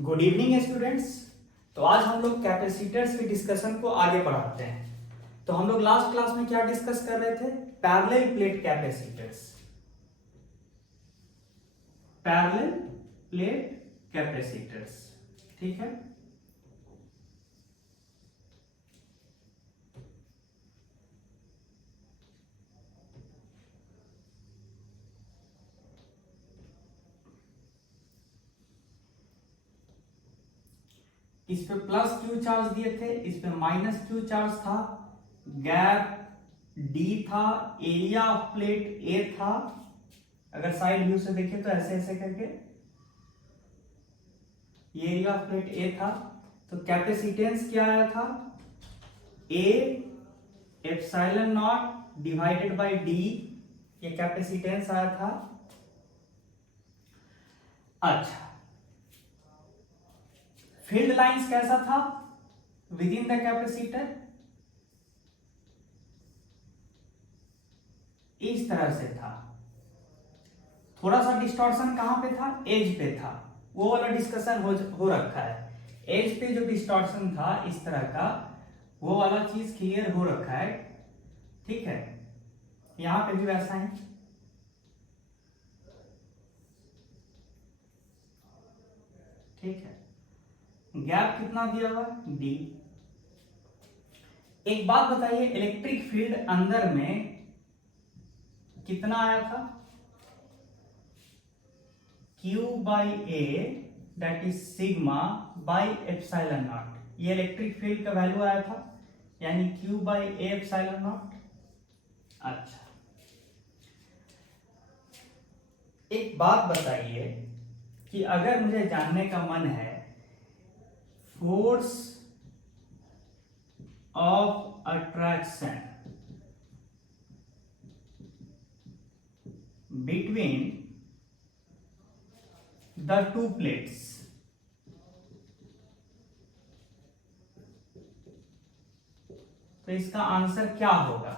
Good evening students. तो आज हम लोग कैपेसिटर्स के डिस्कशन को आगे बढ़ाते हैं। तो हम लोग लास्ट क्लास में क्या डिस्कस कर रहे थे? Parallel plate capacitors. Parallel plate capacitors, ठीक है। इस पे प्लस क्यू चार्ज दिए थे, इस पे माइनस क्यू चार्ज था, गैप डी था, एरिया ऑफ प्लेट ए था। अगर साइड व्यू से देखिए तो ऐसे ऐसे करके ये एरिया ऑफ प्लेट ए था। तो कैपेसिटेंस क्या आया था? ए epsilon not divided by D, ये कैपेसिटेंस आया था। अच्छा, फील्ड लाइंस कैसा था विद इन द कैपेसिटर? इस तरह से था। थोड़ा सा डिस्टॉर्शन कहां पे था? एज पे था। वो वाला डिस्कशन हो रखा है। एज पे जो डिस्टॉर्शन था इस तरह का, वो वाला चीज क्लियर हो रखा है, ठीक है। यहां पे भी वैसा ही, ठीक है। गैप कितना दिया हुआ? डी। एक बात बताइए, इलेक्ट्रिक फील्ड अंदर में कितना आया था? Q by A, that is sigma by epsilon not. ये इलेक्ट्रिक फील्ड का वैल्यू आया था, यानी Q by A epsilon not. अच्छा, एक बात बताइए कि अगर मुझे जानने का मन है force of attraction between the two plates, तो इसका आंसर क्या होगा?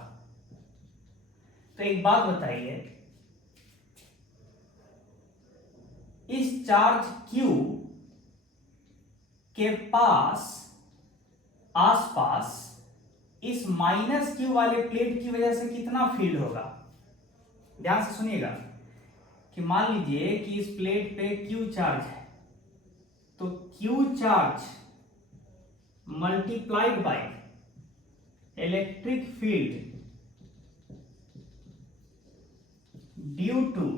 तो एक बात बताइए, इस चार्ज Q के पास आसपास इस माइनस Q वाले प्लेट की वजह से कितना फील्ड होगा? ध्यान से सुनिएगा कि मान लीजिए कि इस प्लेट पे Q चार्ज है, तो Q charge multiplied by electric field due to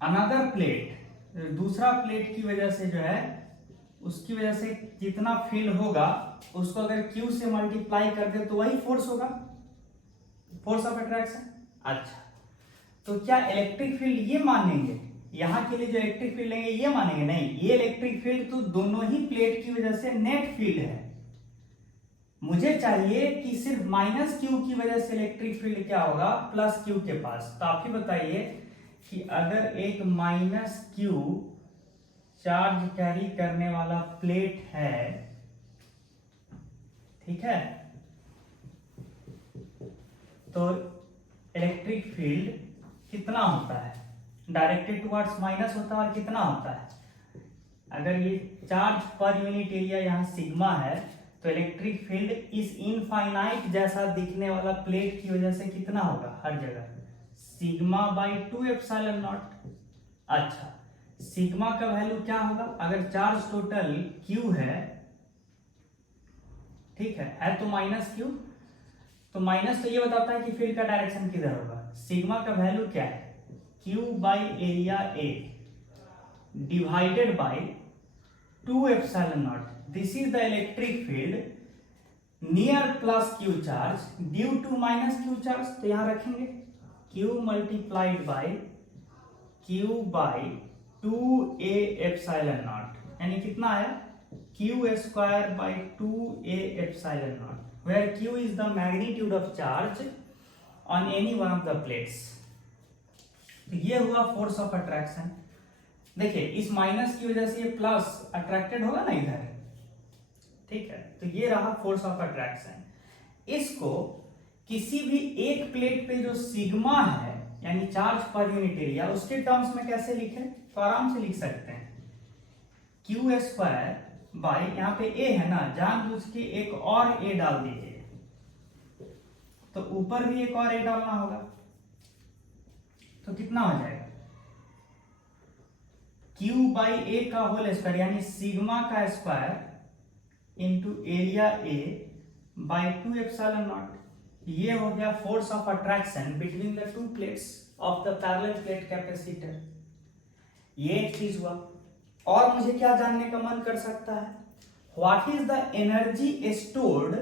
another plate, दूसरा प्लेट की वजह से जो है, उसकी वजह से जितना फील्ड होगा उसको अगर Q से मल्टीप्लाई कर दे तो वही फोर्स होगा, फोर्स ऑफ अट्रैक्शन। अच्छा, तो क्या इलेक्ट्रिक फील्ड ये मानेंगे, यहां के लिए जो इलेक्ट्रिक फील्ड लेंगे ये मानेंगे? नहीं, ये इलेक्ट्रिक फील्ड तो दोनों ही प्लेट की वजह से नेट फील्ड है। मुझे चाहिए कि सिर्फ माइनस Q की वजह से इलेक्ट्रिक फील्ड क्या होगा? प्लस Q के पास। तो आप ही बताइए कि अगर एक माइनस Q चार्ज कैरी करने वाला प्लेट है, ठीक है, तो इलेक्ट्रिक फील्ड कितना होता है? डायरेक्टेड टुवर्ड्स माइनस होता है। और कितना होता है? अगर ये चार्ज पर यूनिट एरिया यहाँ सिग्मा है, तो इलेक्ट्रिक फील्ड इस इनफाइनाइट जैसा दिखने वाला प्लेट की वजह से कितना होगा? हर जगह सिग्मा बाई 2 एप्सिलॉन नॉट। अच्छा, सिग्मा का वैल्यू क्या होगा? अगर चार्ज टोटल Q है, ठीक है तो माइनस Q, तो माइनस तो ये बताता है कि फील्ड का डायरेक्शन किधर होगा। सिग्मा का वैल्यू क्या है? Q by area a divided by 2 epsilon naught. This is the electric field near plus Q charge due to minus Q charge. तो यहां रखेंगे Q multiplied by Q by 2a epsilon naught, यानी कितना आया? Q square by 2a epsilon naught, where Q is the magnitude of charge on any one of the plates। तो ये हुआ force of attraction. देखिए, इस माइनस की वजह से ये प्लस अट्रैक्टेड होगा ना इधर, ठीक है। तो ये रहा फोर्स ऑफ अट्रैक्शन। इसको किसी भी एक प्लेट पे जो सिग्मा है यानी चार्ज पर यूनिट एरिया, उसके टर्म्स में कैसे लिखे तो आराम से लिख सकते हैं क्यू स्क्वायर बाई, यहाँ पे ए है ना, जानबूझ के एक और ए डाल दीजिए, तो ऊपर भी एक और ए डालना होगा, तो कितना हो जाएगा क्यू बाई ए का होल स्क्वायर यानी सिग्मा का square into area A by 2 epsilon not. ये हो गया force of attraction between the two plates of the parallel plate capacitor. ये एक चीज हुआ। और मुझे क्या जानने का मन कर सकता है, what is the energy stored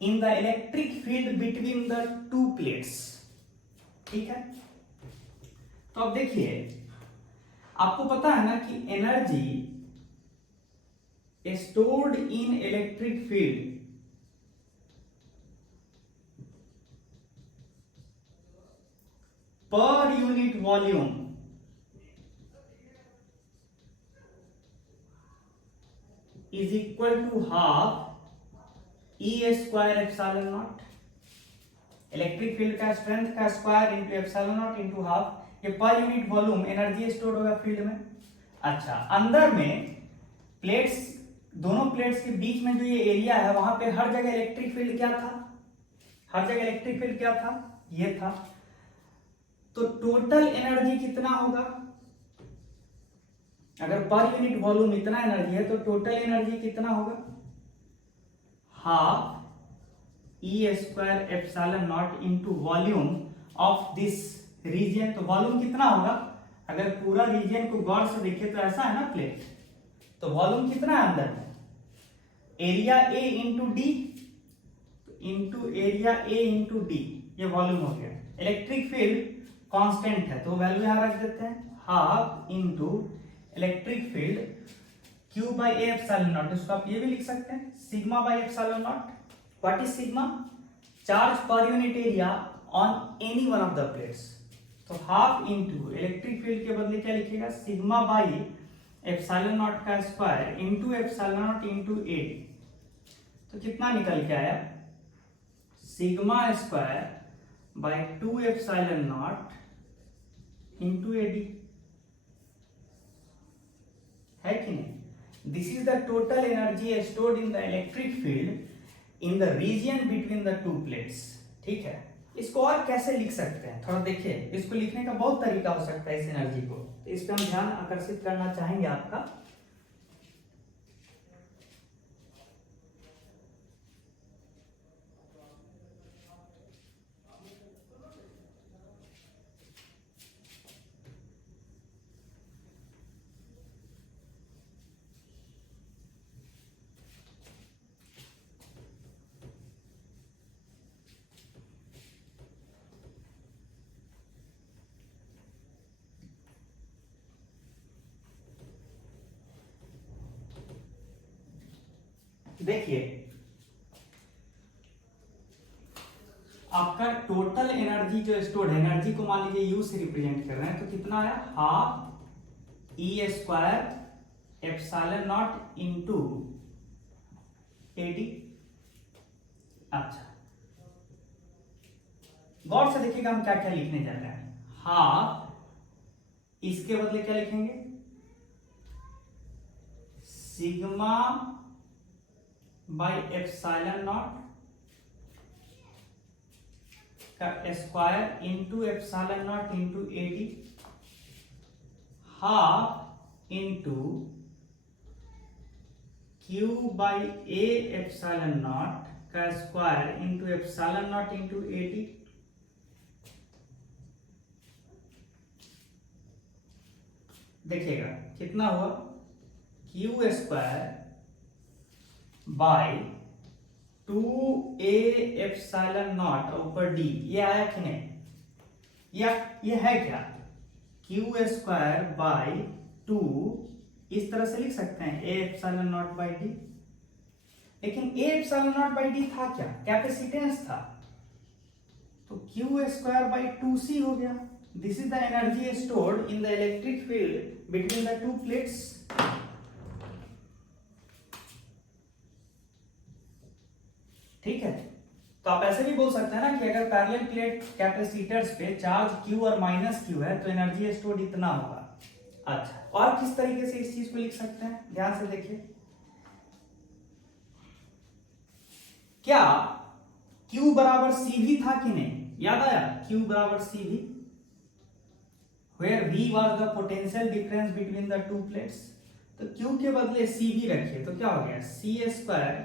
in the electric field between the two plates. ठीक है, तो अब देखिए आपको पता है ना कि energy stored in electric field per unit volume is equal to half E square epsilon naught. Electric field का स्ट्रेंथ का square into epsilon naught into half, ये per unit volume energy store होगा फील्ड में। अच्छा, अंदर में plates, दोनों plates के बीच में जो ये एरिया है वहां पे हर जगह इलेक्ट्रिक फील्ड क्या था, हर जगह इलेक्ट्रिक फील्ड क्या था, ये था। तो टोटल एनर्जी कितना होगा, अगर पर यूनिट वॉल्यूम इतना एनर्जी है तो टोटल एनर्जी कितना होगा, half E square epsilon naught into volume of this region. तो वॉल्यूम कितना होगा, अगर पूरा रीजन को गौर से देखें तो ऐसा है ना प्लेट, तो वॉल्यूम कितना है अंदर में, area A into D, into area A into d, ये वॉल्यूम हो गया। इलेक्ट्रिक फील्ड कांस्टेंट है तो वैल्यू यहां रख देते हैं, half into electric field Q by A epsilon naught, इसको आप ये भी लिख सकते हैं sigma by epsilon naught. What is sigma, charge per unit area on any one of the plates. तो हाफ इंटू इलेक्ट्रिक फील्ड के बदले क्या लिखेगा, सिग्मा बाई एप्सिलॉन नॉट का square into epsilon naught into A. तो कितना निकल के आया, sigma square by 2 epsilon naught into AD, है कि नहीं। This is the total energy stored in the electric field in the reason between the two plates. ठीक है, इसको और कैसे लिख सकते हैं, थोड़ा देखिए, इसको लिखने का बहुत तरीका हो सकता है इस एनर्जी को, तो इस पर हम ध्यान आकर्षित करना चाहेंगे आपका। देखिए आपका टोटल एनर्जी जो स्टोर्ड है, एनर्जी को मान लीजिए यू से रिप्रेजेंट कर रहे हैं, तो कितना आया, half E square epsilon naught into A d. अच्छा, गौर से देखिएगा हम क्या क्या लिखने जा रहे हैं, हाफ, इसके बदले क्या लिखेंगे, सिग्मा बाई एप्सिलॉन नॉट का square into epsilon naught into A D, half into Q by A epsilon naught का square into epsilon naught into A D. देखिएगा कितना हुआ, Q square by 2a epsilon naught ऊपर डी, ये आया कि नहीं, ये है क्या, क्यू स्क्वायर बाई 2, इस तरह से लिख सकते हैं a epsilon naught by D. लेकिन a epsilon naught by D था क्या, कैपेसिटेंस था, तो क्यू स्क्वायर बाई 2c हो गया। This is the energy stored in the electric field between the two plates. ठीक है, तो आप ऐसे भी बोल सकते हैं ना कि अगर पैरेलल प्लेट कैपेसिटर्स पे चार्ज Q और माइनस Q है तो एनर्जी स्टोर्ड इतना होगा। अच्छा, और किस तरीके से इस चीज को लिख सकते हैं, ध्यान से देखिए। क्या Q बराबर CV था कि नहीं, याद आया? Q बराबर CV, where V was the potential difference between the two plates। तो Q के बदले CV रखिए तो क्या हो गया, C square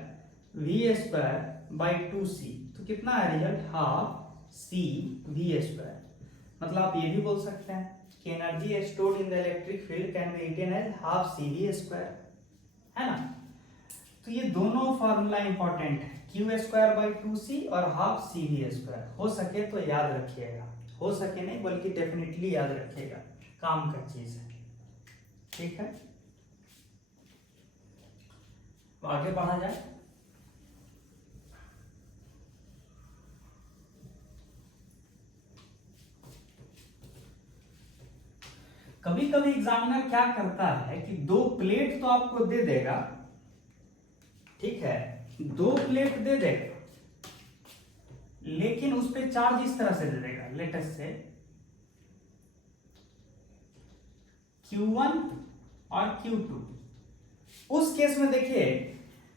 V square by 2C। तो कितना है result, half C V square. मतलब आप ये भी बोल सकते हैं कि energy stored in the electric field can be written as half C V square, है ना। तो ये दोनों फॉर्मूला इंपॉर्टेंट है, Q स्क्वायर बाई 2C और हाफ C V स्क्वायर। हो सके तो याद रखिएगा, हो सके नहीं बल्कि डेफिनेटली याद रखिएगा, काम का चीज है, ठीक है। तो आगे बढ़ा जाए। कभी कभी एग्जामिनर क्या करता है कि दो प्लेट तो आपको दे देगा, ठीक है, दो प्लेट दे देगा, लेकिन उस पे चार्ज इस तरह से दे देगा, लेटेस्ट से Q1 और Q2। उस केस में देखिए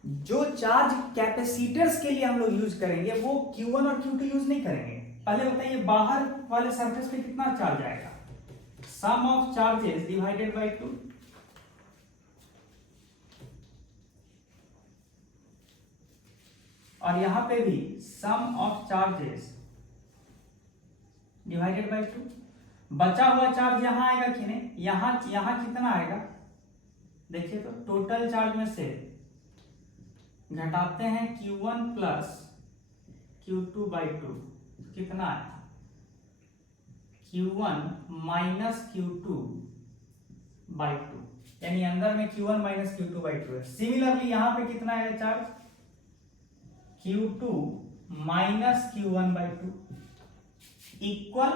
जो चार्ज कैपेसिटर्स के लिए हम लोग यूज करेंगे वो Q1 और Q2 यूज नहीं करेंगे। पहले बताइए बाहर वाले सरफेस पे कितना चार्ज आएगा, सम ऑफ चार्जेस डिवाइडेड बाय 2। और यहां पे भी सम ऑफ चार्जेस डिवाइडेड बाय 2। बचा हुआ चार्ज यहां आएगा कि नहीं, यहां कितना आएगा, देखिए तो टोटल चार्ज में से घटाते हैं Q1 प्लस Q2 बाई 2, कितना आया, Q1 माइनस Q2 बाई 2, यानी अंदर में Q1 माइनस Q2 बाई 2 है। सिमिलरली यहां पे कितना आएगा charge, Q2 minus Q1 by 2 equal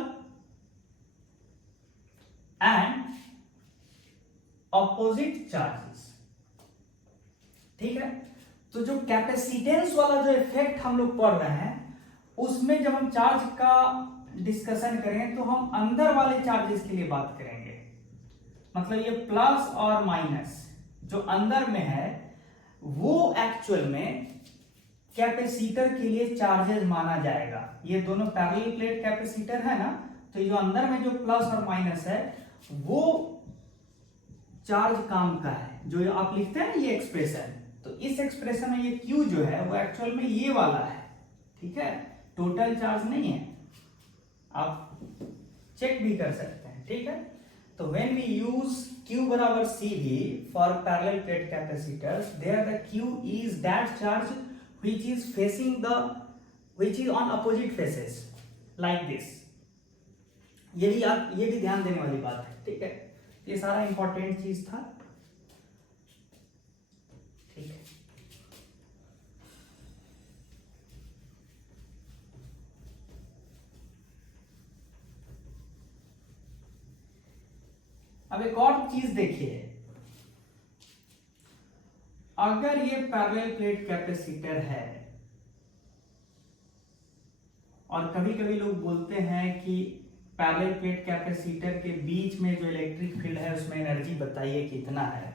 and opposite charges, ठीक है। तो जो कैपेसिटेंस वाला जो इफेक्ट हम लोग पढ़ रहे हैं उसमें जब हम चार्ज का डिस्कशन करें तो हम अंदर वाले चार्जेस के लिए बात करेंगे। मतलब ये प्लस और माइनस जो अंदर में है वो एक्चुअल में कैपेसिटर के लिए चार्जेस माना जाएगा। ये दोनों पैरेलल प्लेट कैपेसिटर है ना, तो जो अंदर में जो प्लस और माइनस है वो चार्ज काम का है, जो आप लिखते हैं ना ये एक्सप्रेशन। तो इस एक्सप्रेशन में ये Q जो है वो एक्चुअल में ये वाला है, ठीक है, टोटल चार्ज नहीं है, आप चेक भी कर सकते हैं, ठीक है। तो व्हेन वी यूज Q बराबर CV for parallel plate capacitors, there the Q is that charge which is on opposite faces like this। ये भी ध्यान देने वाली बात है, ठीक है। ये सारा इंपॉर्टेंट चीज था, ठीक है। अब एक और चीज देखिए, अगर ये पैरेलल प्लेट कैपेसिटर है और कभी कभी लोग बोलते हैं कि पैरेलल प्लेट कैपेसिटर के बीच में जो इलेक्ट्रिक फील्ड है उसमें एनर्जी बताइए कितना है,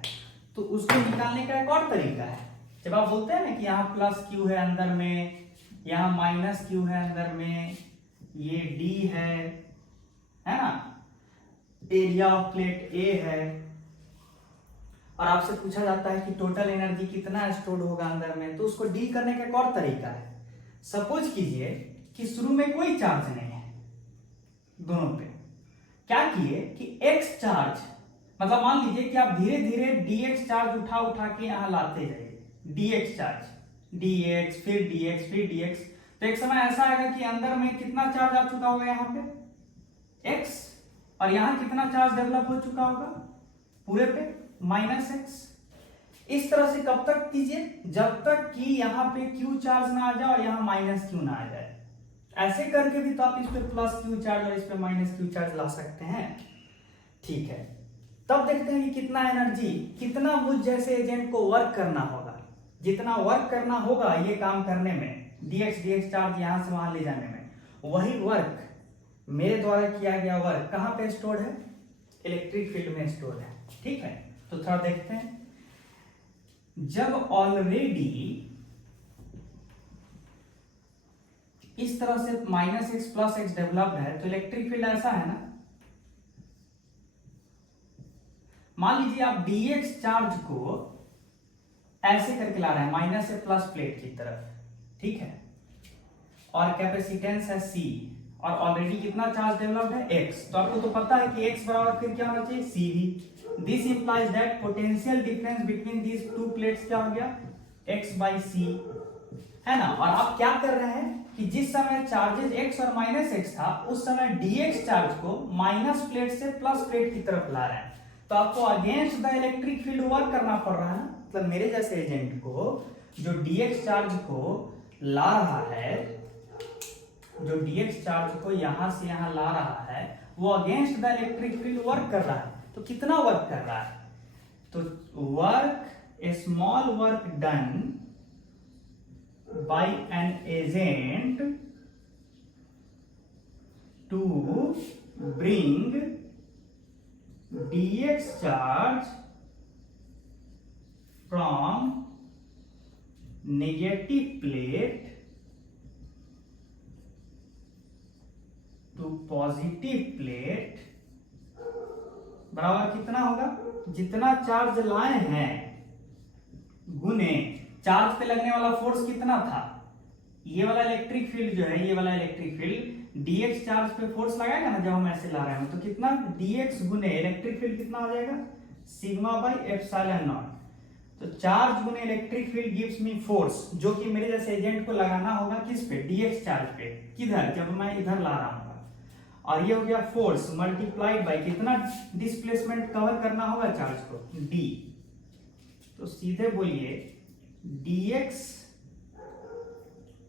तो उसको निकालने का एक और तरीका है। जब आप बोलते हैं ना कि यहाँ प्लस Q है अंदर में, यहाँ माइनस Q है अंदर में, ये D है ना, एरिया ऑफ प्लेट A है, और आपसे पूछा जाता है कि टोटल एनर्जी कितना स्टोर्ड होगा अंदर में, तो उसको डील करने का एक और तरीका है। सपोज कीजिए कि शुरू में कोई चार्ज नहीं है दोनों पे, क्या किए कि x चार्ज, मतलब मान लीजिए कि आप धीरे धीरे dx चार्ज उठा के यहां लाते जाइए, dx चार्ज, dx फिर dx फिर dx, तो एक समय ऐसा आएगा कि अंदर में कितना चार्ज आ चुका होगा यहाँ पे x, और यहां कितना चार्ज डेवलप हो चुका होगा पूरे पे -x। इस तरह से कब तक कीजिए, जब तक कि यहाँ पे Q चार्ज ना आ जाए और यहाँ -Q ना आ जाए। ऐसे करके भी तो आप इस पे +Q चार्ज और इस पे -Q चार्ज ला सकते हैं, ठीक है। तब देखते हैं कि कितना एनर्जी, कितना मुझ जैसे एजेंट को वर्क करना होगा। जितना वर्क करना होगा ये काम करने में dx चार्ज यहां से वहां ले जाने में, वही वर्क मेरे द्वारा किया गया वर्क कहां पे स्टोर है, इलेक्ट्रिक फील्ड में स्टोर है। ठीक है, तो थोड़ा देखते हैं। जब ऑलरेडी इस तरह से -x प्लस x डेवलप्ड है तो इलेक्ट्रिक फील्ड ऐसा है ना, मान लीजिए आप dx चार्ज को ऐसे करके ला रहे हैं माइनस से प्लस प्लेट की तरफ, ठीक है, और कैपेसिटेंस है C, और ऑलरेडी कितना चार्ज डेवलप्ड है x, तो आपको तो पता है कि x बराबर फिर क्या होना चाहिए CV। This implies that potential difference between these two plates क्या हो गया, x बाई सी, है ना। और आप क्या कर रहे हैं कि जिस समय चार्जेस x और -x था उस समय dx चार्ज को माइनस प्लेट से प्लस प्लेट की तरफ ला रहे हैं, तो आपको against the electric field work करना पड़ रहा है ना। मतलब मेरे जैसे एजेंट को जो dx चार्ज को ला रहा है, जो dx चार्ज को यहां से यहां ला रहा है, वो against the electric field work कर रहा है। तो कितना वर्क कर रहा है, तो work, A small work done by an agent to bring dx charge from negative plate to positive plate बराबर कितना होगा, जितना चार्ज लाए हैं गुने चार्ज पे लगने वाला फोर्स कितना था, ये वाला इलेक्ट्रिक फील्ड जो है, ये वाला इलेक्ट्रिक फील्ड dx चार्ज पे फोर्स लगाएगा ना जब हम ऐसे ला रहे हैं, तो कितना dx गुने इलेक्ट्रिक फील्ड कितना हो जाएगा, सिग्मा बाई एप्सिलॉन नॉट। तो चार्ज गुने electric field gives me force, जो कि मेरे जैसे एजेंट को लगाना होगा किस पे, dx चार्ज पे, किधर, जब मैं इधर ला रहा हूँ, और ये हो गया फोर्स मल्टीप्लाइड बाई कितना डिस्प्लेसमेंट कवर करना होगा चार्ज को, d। तो सीधे बोलिए dx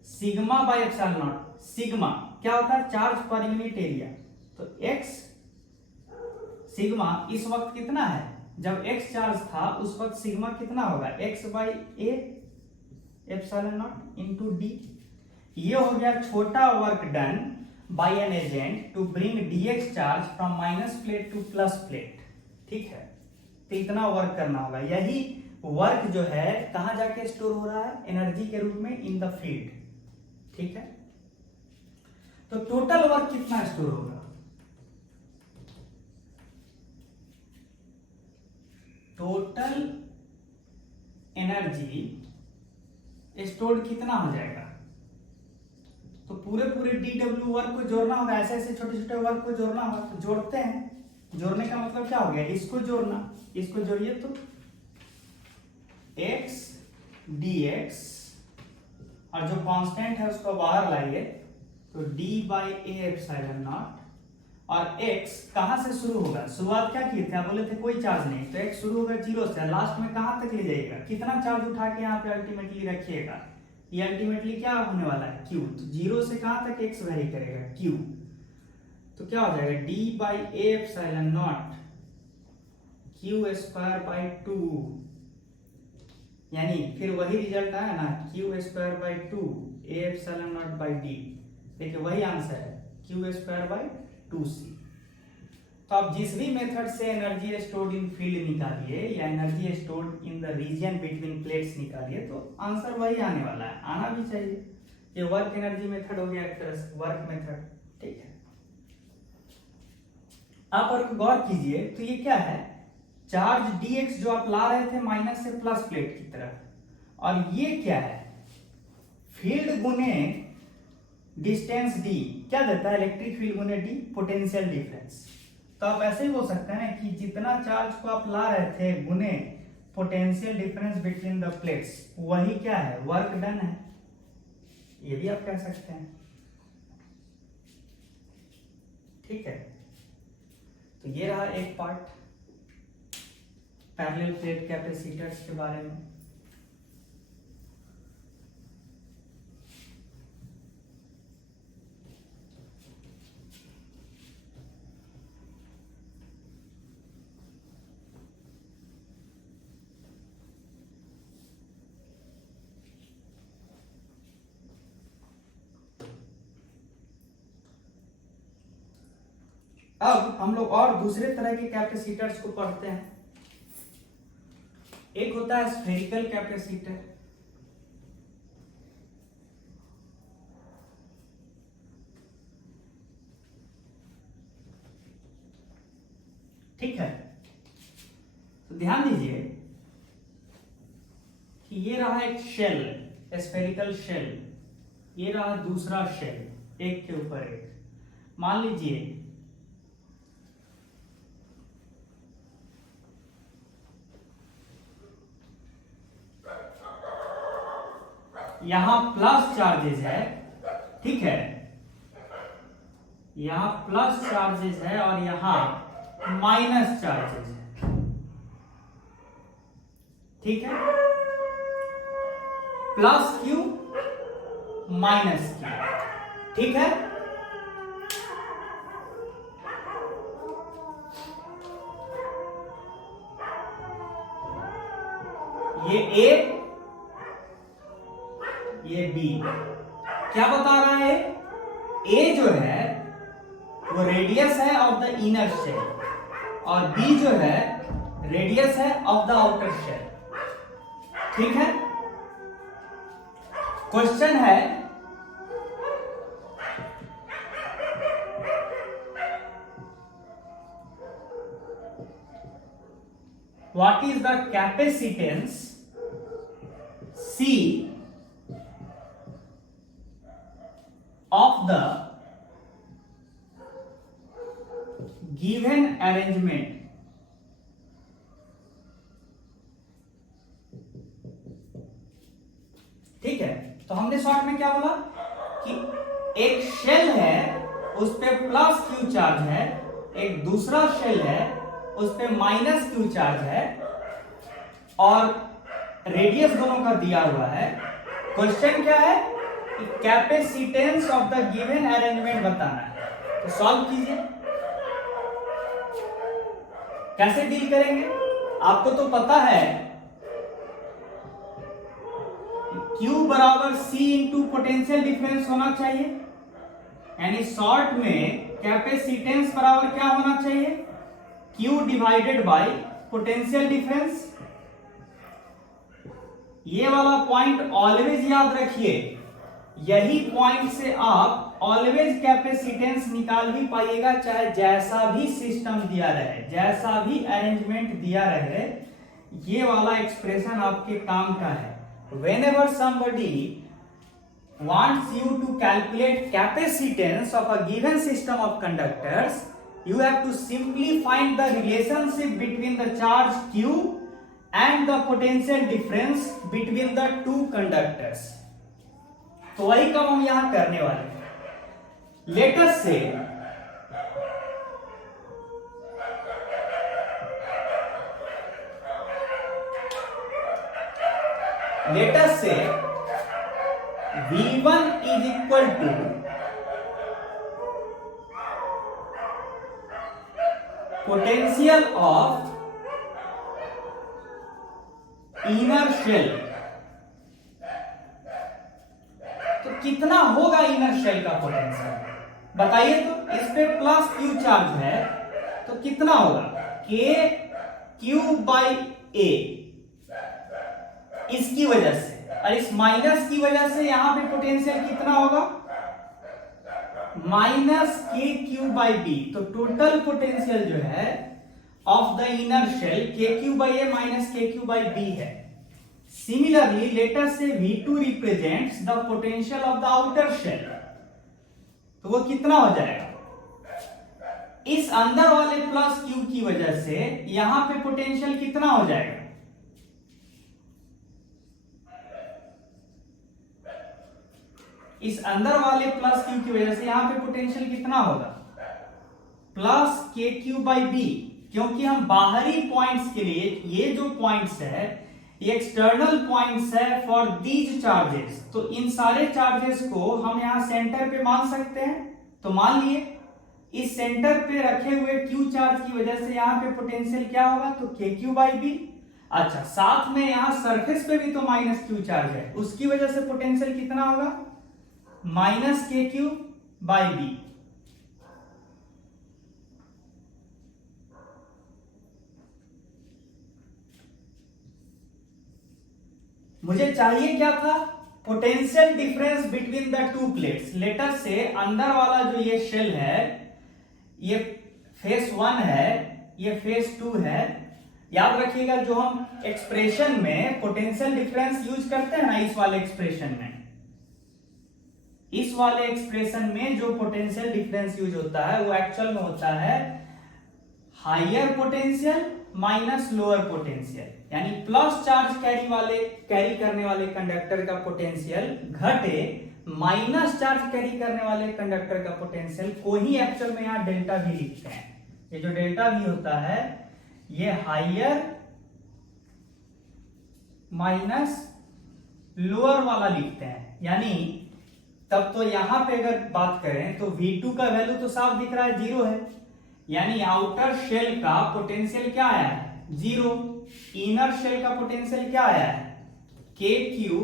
sigma by epsilon not, sigma क्या होता है, चार्ज पर यूनिट एरिया, तो x सिग्मा इस वक्त कितना है, जब x चार्ज था उस वक्त सिग्मा कितना होगा, x by A epsilon naught into d. ये हो गया छोटा work done by an agent to bring dx charge from minus plate to plus plate, ठीक है। तो इतना वर्क करना होगा, यही वर्क जो है कहां जाके स्टोर हो रहा है, एनर्जी के रूप में इन द फील्ड, ठीक है। तो टोटल वर्क कितना स्टोर होगा, टोटल एनर्जी स्टोर्ड कितना हो जाएगा, तो पूरे dw वर्क को जोड़ना होगा, ऐसे ऐसे छोटे छोटे वर्क को जोड़ना होगा, तो जोड़ते हैं। जोड़ने का मतलब क्या हो गया, इसको जोड़ना, इसको जोड़िए तो x dx, और जो कांस्टेंट है उसको बाहर लाइए, तो d by A epsilon not, और x कहां से शुरू होगा, शुरुआत क्या किए थे, आप बोले थे कोई चार्ज नहीं, तो x शुरू होगा 0 से, लास्ट में कहां तक ले जाइएगा, कितना चार्ज उठा के यहाँ पे अल्टीमेटली रखिएगा, ये अल्टीमेटली क्या होने वाला है, q। तो 0 से कहां तक x वेरी करेगा, q। तो क्या हो जाएगा, d by A epsilon not q square by 2, यानी फिर वही रिजल्ट आया ना, q square by 2 A epsilon naught by D. देखिए वही आंसर है, q स्क्वायर बाई 2c। तो आप जिस भी मेथड से एनर्जी स्टोर्ड इन फील्ड निकालिए या energy stored in the region between plates निकालिए, तो आंसर वही आने वाला है, आना भी चाहिए। ये वर्क एनर्जी मेथड हो गया एक तरह से, वर्क मेथड, ठीक है। आप और गौर कीजिए, तो ये क्या है, चार्ज dx जो आप ला रहे थे माइनस से प्लस प्लेट की तरफ, और ये क्या है, फील्ड गुने डिस्टेंस d क्या देता है, इलेक्ट्रिक फील्ड गुने d पोटेंशियल डिफरेंस। तो आप ऐसे ही बोल सकते हैं कि जितना चार्ज को आप ला रहे थे गुने potential difference between the plates, वही क्या है, वर्क डन है, ये भी आप कह सकते हैं, ठीक है। तो ये रहा एक पार्ट पैरेलल प्लेट कैपेसिटर्स के बारे में। अब हम लोग और दूसरे तरह के कैपेसिटर्स को पढ़ते हैं। एक होता है स्फेरिकल कैपेसिटर, ठीक है। तो ध्यान दीजिए कि ये रहा एक शेल, स्फेरिकल शेल, ये रहा दूसरा शेल, एक के ऊपर एक। मान लीजिए यहां प्लस चार्जेस है, ठीक है, यहां प्लस चार्जेस है और यहां माइनस चार्जेस है, ठीक है। प्लस क्यू माइनस क्यू, ठीक है। ये ए, ये बी। क्या बता रहा है? ए जो है वो रेडियस है ऑफ द इनर शेल और बी जो है रेडियस है ऑफ द आउटर शेल, ठीक है। क्वेश्चन है what is the capacitance C of the given arrangement, ठीक है। तो हमने शॉर्ट में क्या बोला कि एक शेल है उस पे प्लस क्यू चार्ज है, एक दूसरा शेल है उस पे माइनस क्यू चार्ज है और रेडियस दोनों का दिया हुआ है। क्वेश्चन क्या है? Capacitance of the given arrangement बताना है। तो सॉल्व कीजिए। कैसे डील करेंगे? आपको तो पता है Q बराबर C इंटू पोटेंशियल डिफरेंस होना चाहिए, यानी शॉर्ट में कैपेसिटेंस बराबर क्या होना चाहिए? Q divided by potential difference. ये वाला पॉइंट ऑलवेज याद रखिए, यही पॉइंट से आप ऑलवेज कैपेसिटेंस निकाल भी पाइएगा, चाहे जैसा भी सिस्टम दिया रहे, जैसा भी अरेंजमेंट दिया रहे, ये वाला एक्सप्रेशन आपके काम का है। Whenever somebody wants you to calculate capacitance of a given system of conductors, you have to simply find the relationship between the charge Q and the potential difference between the two conductors. तो वही काम हम यहां करने वाले हैं। Late us से V1 is equal to potential of inner shell। तो कितना होगा इनर शेल का पोटेंशियल बताइए। तो इस पे प्लस क्यू चार्ज है तो कितना होगा? के क्यू बाई ए, इसकी वजह से, और इस माइनस की वजह से यहां पे पोटेंशियल कितना होगा? माइनस के क्यू बाई बी। तो टोटल पोटेंशियल जो है ऑफ द इनर शेल के क्यू बाई ए माइनस के क्यू बाई बी है। Similarly, let us say V2 represents the potential of the outer shell। तो वो कितना हो जाएगा? इस अंदर वाले प्लस क्यू की वजह से यहां पे पोटेंशियल कितना हो जाएगा? इस अंदर वाले प्लस क्यू की वजह से यहां पे पोटेंशियल कितना होगा? प्लस के क्यू बाई बी, क्योंकि हम बाहरी पॉइंट्स के लिए, ये जो पॉइंट्स है ये एक्सटर्नल पॉइंट्स है फॉर दीज चार्जेस, तो इन सारे चार्जेस को हम यहां सेंटर पे मान सकते हैं। तो मान लिए इस सेंटर पे रखे हुए क्यू चार्ज की वजह से यहां पे पोटेंशियल क्या होगा? तो के क्यू बाई बी। अच्छा, साथ में यहां सरफेस पे भी तो माइनस क्यू चार्ज है, उसकी वजह से पोटेंशियल कितना होगा? माइनस के क्यू बाई बी। मुझे चाहिए क्या था, potential difference between the two plates. लेटर से अंदर वाला जो ये शेल है, ये फेस 1 है, ये फेस 2 है। याद रखिएगा जो हम एक्सप्रेशन में पोटेंशियल डिफरेंस यूज करते हैं ना, इस वाले एक्सप्रेशन में, इस वाले एक्सप्रेशन में जो पोटेंशियल डिफरेंस यूज होता है वो एक्चुअल में होता है higher potential minus lower potential. यानी प्लस चार्ज कैरी करने वाले कंडक्टर का पोटेंशियल घटे माइनस चार्ज कैरी करने वाले कंडक्टर का पोटेंशियल को ही एक्चुअल में यहां डेल्टा भी लिखते हैं। ये जो डेल्टा भी होता है ये हायर माइनस लोअर वाला लिखते हैं। यानी तब तो यहां पे अगर बात करें तो V2 का वैल्यू तो साफ दिख रहा है, 0 है। यानी आउटर शेल का पोटेंशियल क्या आया है, 0। इनर शेल का पोटेंशियल क्या आया है, KQ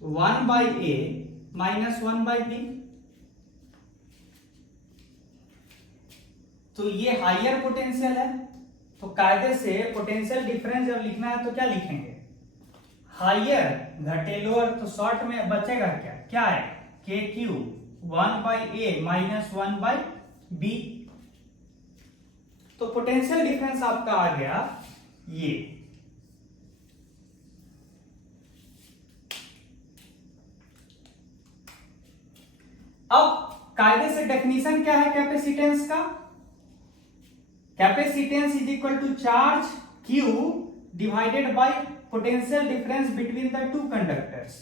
1/A माइनस 1/B। तो ये हायर पोटेंशियल है, तो कायदे से पोटेंशियल डिफरेंस जब लिखना है तो क्या लिखेंगे, हायर घटे लोअर। तो शॉर्ट में बचेगा क्या, क्या है, KQ 1/A माइनस 1/B। तो पोटेंशियल डिफरेंस आपका आ गया ये। अब कायदे से डेफिनेशन क्या है कैपेसिटेंस का, capacitance is equal to charge Q divided by potential difference between the two conductors.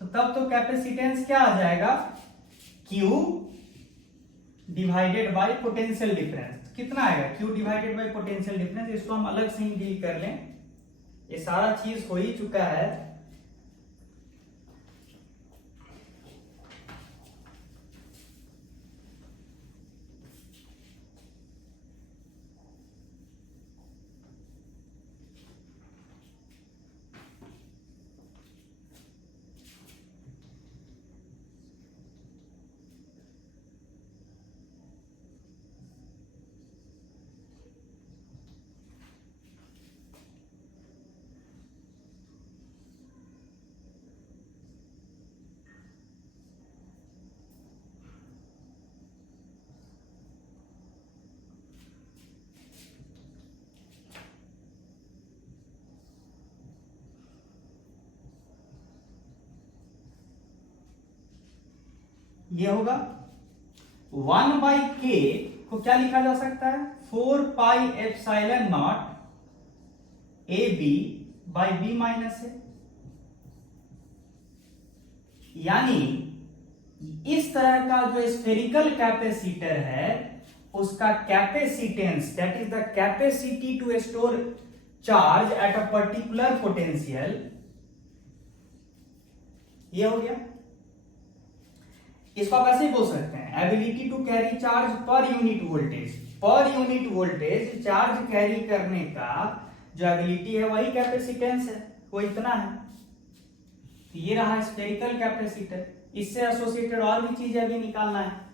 तो तब तो कैपेसिटेंस क्या आ जाएगा, Q divided by potential difference. कितना आएगा, Q divided by potential difference. इसको हम अलग से ही डील कर लें, ये सारा चीज हो ही चुका है। ये होगा 1/K को क्या लिखा जा सकता है, 4πε0 AB/B माइनस है। यानी इस तरह का जो स्फेरिकल कैपेसिटर है उसका capacitance, that is the capacity to store charge at a particular potential, ये हो गया। इसको आप ऐसे ही बोल सकते हैं, ability to carry charge per unit voltage. Per unit voltage charge carry करने का जो एबिलिटी है वही कैपेसिटेंस है, वो इतना है। तो ये रहा स्फेरिकल कैपेसिटर। इससे एसोसिएटेड और भी चीजें अभी निकालना है।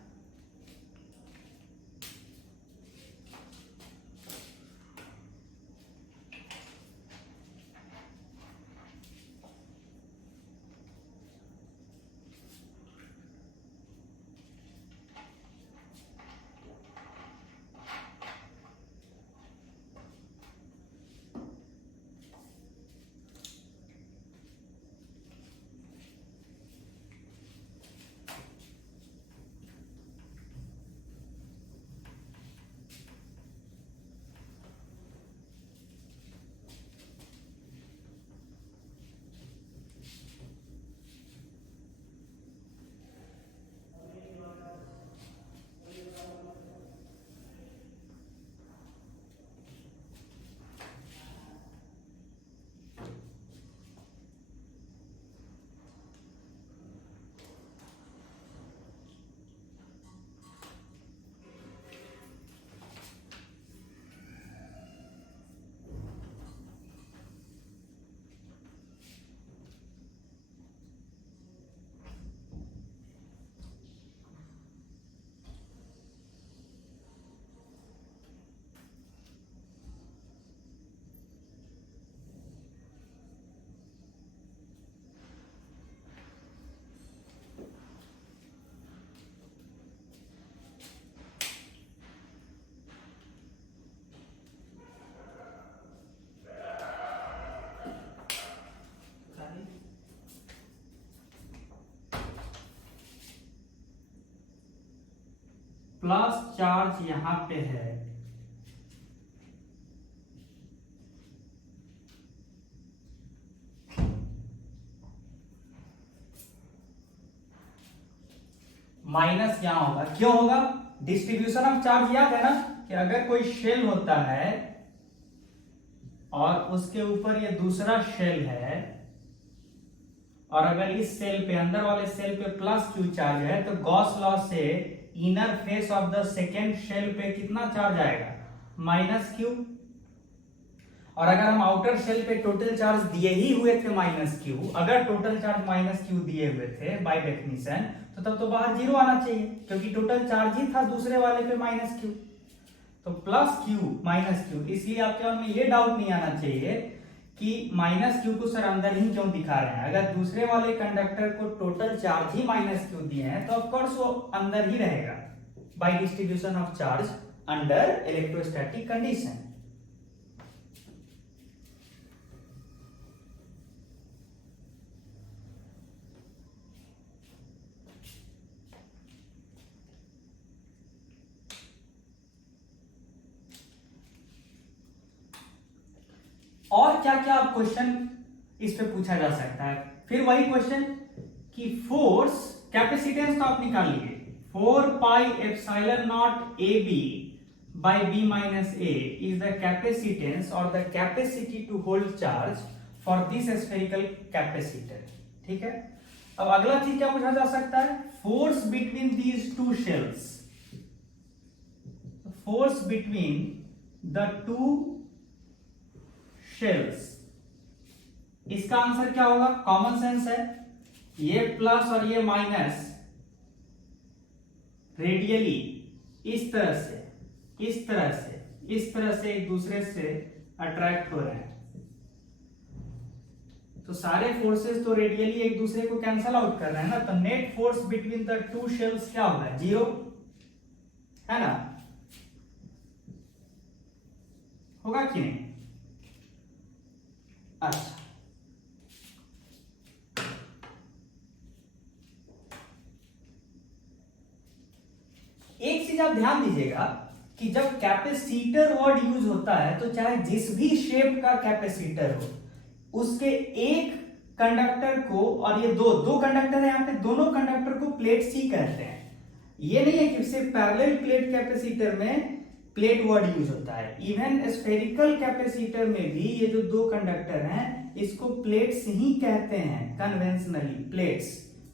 प्लस चार्ज यहां पे है, माइनस यहां होगा। क्यों होगा? डिस्ट्रीब्यूशन ऑफ चार्ज याद है ना कि अगर कोई शेल होता है और उसके ऊपर ये दूसरा शेल है, और अगर इस सेल पे, अंदर वाले सेल पे प्लस क्यू चार्ज है, तो गॉस लॉ से inner face of the second shell पे कितना चार्ज आएगा? Minus q. और अगर हम आउटर शेल पे टोटल चार्ज दिए ही हुए थे माइनस क्यू, अगर टोटल चार्ज माइनस क्यू दिए हुए थे बाय डेफिनेशन, तो तब तो बाहर जीरो आना चाहिए, क्योंकि टोटल चार्ज ही था दूसरे वाले पे माइनस क्यू। तो प्लस क्यू माइनस क्यू, इसलिए आपके मन में ये डाउट नहीं आना चाहिए कि माइनस क्यू को सर अंदर ही क्यों दिखा रहे हैं। अगर दूसरे वाले कंडक्टर को टोटल चार्ज ही माइनस क्यू दिए हैं तो ऑफकोर्स वो अंदर ही रहेगा by distribution of charge under electrostatic condition. और क्या क्या क्वेश्चन इस पे पूछा जा सकता है? फिर वही क्वेश्चन कि फोर्स, कैपेसिटेंस तो आप निकाल लीजिए, 4 pi epsilon naught A B by B minus A is the capacitance और the capacity to hold charge for this spherical capacitor. ठीक है, अब अगला चीज क्या पूछा जा सकता है? Force between these two shells, force between the two shells. इसका आंसर क्या होगा? कॉमन सेंस है, ये प्लस और ये माइनस रेडियली इस तरह से, इस तरह से, इस तरह से एक दूसरे से अट्रैक्ट हो रहे हैं, तो सारे फोर्सेस तो रेडियली एक दूसरे को कैंसल आउट कर रहे हैं ना, तो net force between the two shells क्या होगा? जीरो, है ना? होगा कि नहीं? अच्छा, एक चीज आप ध्यान दीजिएगा कि जब कैपेसिटर वर्ड यूज होता है तो चाहे जिस भी शेप का कैपेसिटर हो, उसके एक कंडक्टर को, और ये दो कंडक्टर है यहाँ पे, दोनों कंडक्टर को प्लेट सी कहते हैं। ये नहीं है कि सिर्फ पैरेलल प्लेट कैपेसिटर में प्लेट वर्ड यूज होता है, इवन स्फेरिकल कैपेसिटर में भी ये जो दो कंडक्टर हैं इसको प्लेट्स ही कहते हैं, कन्वेंशनली प्लेट्स।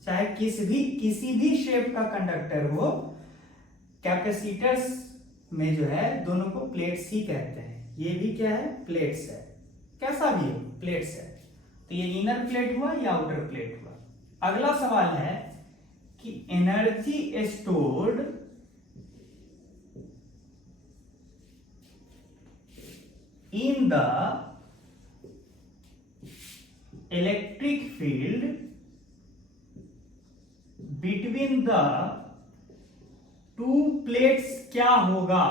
चाहे किसी भी शेप का कंडक्टर हो, कैपेसिटर्स में जो है दोनों को प्लेट्स ही कहते हैं। ये भी क्या है? प्लेट्स है, कैसा भी हो प्लेट्स है। तो ये इनर प्लेट हुआ या आउटर प्लेट हुआ। अगला सवाल है कि energy stored in the electric field between the two plates क्या होगा?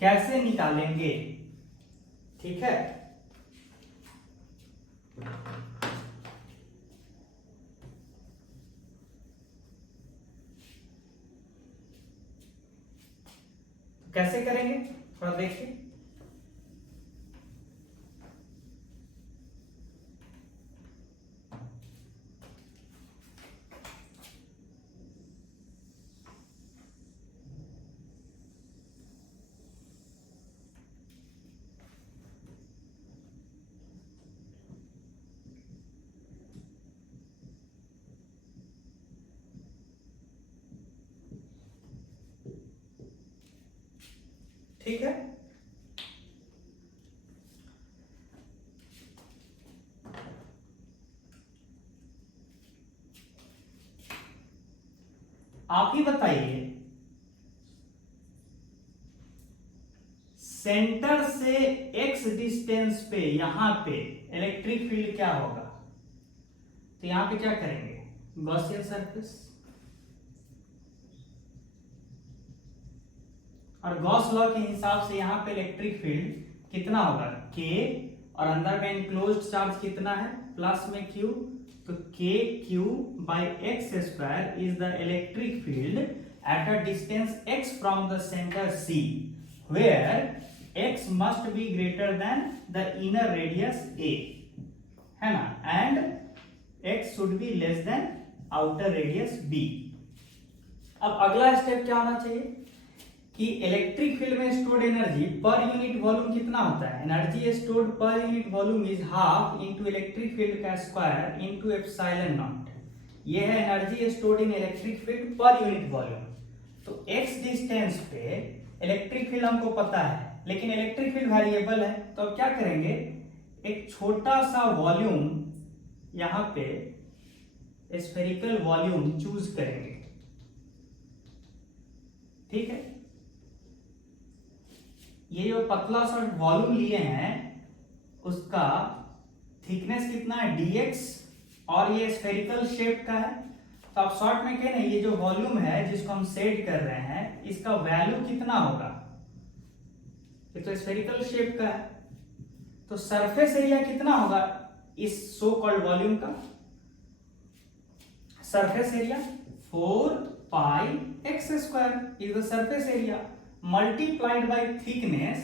कैसे निकालेंगे? ठीक है, कैसे करेंगे थोड़ा देखिए। ठीक है, आप ही बताइए, सेंटर से x डिस्टेंस पे यहां पे इलेक्ट्रिक फील्ड क्या होगा? तो यहां पे क्या करेंगे? गॉसियन सरफेस, और गॉस लॉ के हिसाब से यहां पे इलेक्ट्रिक फील्ड कितना होगा? K, और अंदर में इनक्लोज्ड चार्ज कितना है? प्लस में Q, तो k q by x square is the electric field at a distance x from the centre C, where x must be greater than the inner radius a, है ना, and x should be less than outer radius b। अब अगला step क्या होना चाहिए कि electric field में stored energy per unit volume कितना होता है। Energy stored per unit volume is half into electric field का स्क्वायर इनटू एप्सिलॉन नॉट। ये है energy stored in electric field per unit volume. तो x डिस्टेंस पे electric field हमको पता है, लेकिन इलेक्ट्रिक फील्ड वेरिएबल है, तो अब क्या करेंगे, एक छोटा सा वॉल्यूम यहां पे स्फेरिकल वॉल्यूम चूज करेंगे, ठीक है। ये जो पतला सा वॉल्यूम लिए हैं उसका थिकनेस कितना है dx, और ये स्फेरिकल शेप का है। तो आप शॉर्ट में कहें, ये जो वॉल्यूम है जिसको हम सेट कर रहे हैं, इसका वैल्यू कितना होगा, ये तो स्फेरिकल शेप का है, तो सरफेस एरिया कितना होगा इस सो कॉल्ड वॉल्यूम का। Surface area 4 pi x square is the surface area multiplied by thickness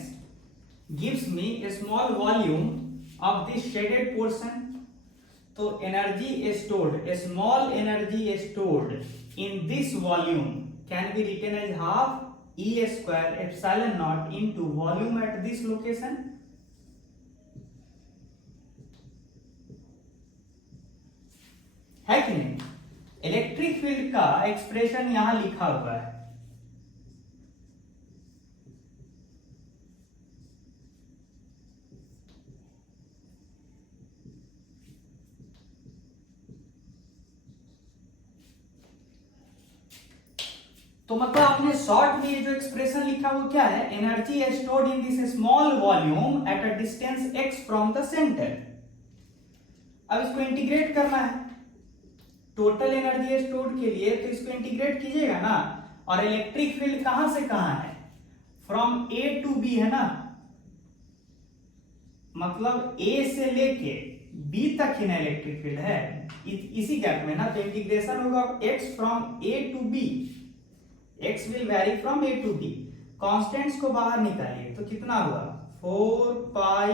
gives me a small volume of this shaded portion. तो energy stored, a small energy stored in this volume can be written as half E square epsilon naught into volume at this location. है कि नहीं। Electric field का expression यहां लिखा हुआ है, तो मतलब आपने शॉर्ट में ये जो एक्सप्रेशन लिखा वो क्या है, energy stored in this small volume at a distance x from the centre. अब इसको इंटीग्रेट करना है टोटल एनर्जी स्टोर्ड के लिए, तो इसको इंटीग्रेट कीजिएगा ना। और इलेक्ट्रिक फील्ड कहां से कहां है, फ्रॉम A टू B है ना, मतलब A से लेके B तक ही ना इलेक्ट्रिक फील्ड है, इसी गैप में ना। तो इंटीग्रेशन होगा x from A to B, x will vary from A to B। Constants को बाहर निकालिए तो कितना हुआ, 4 pi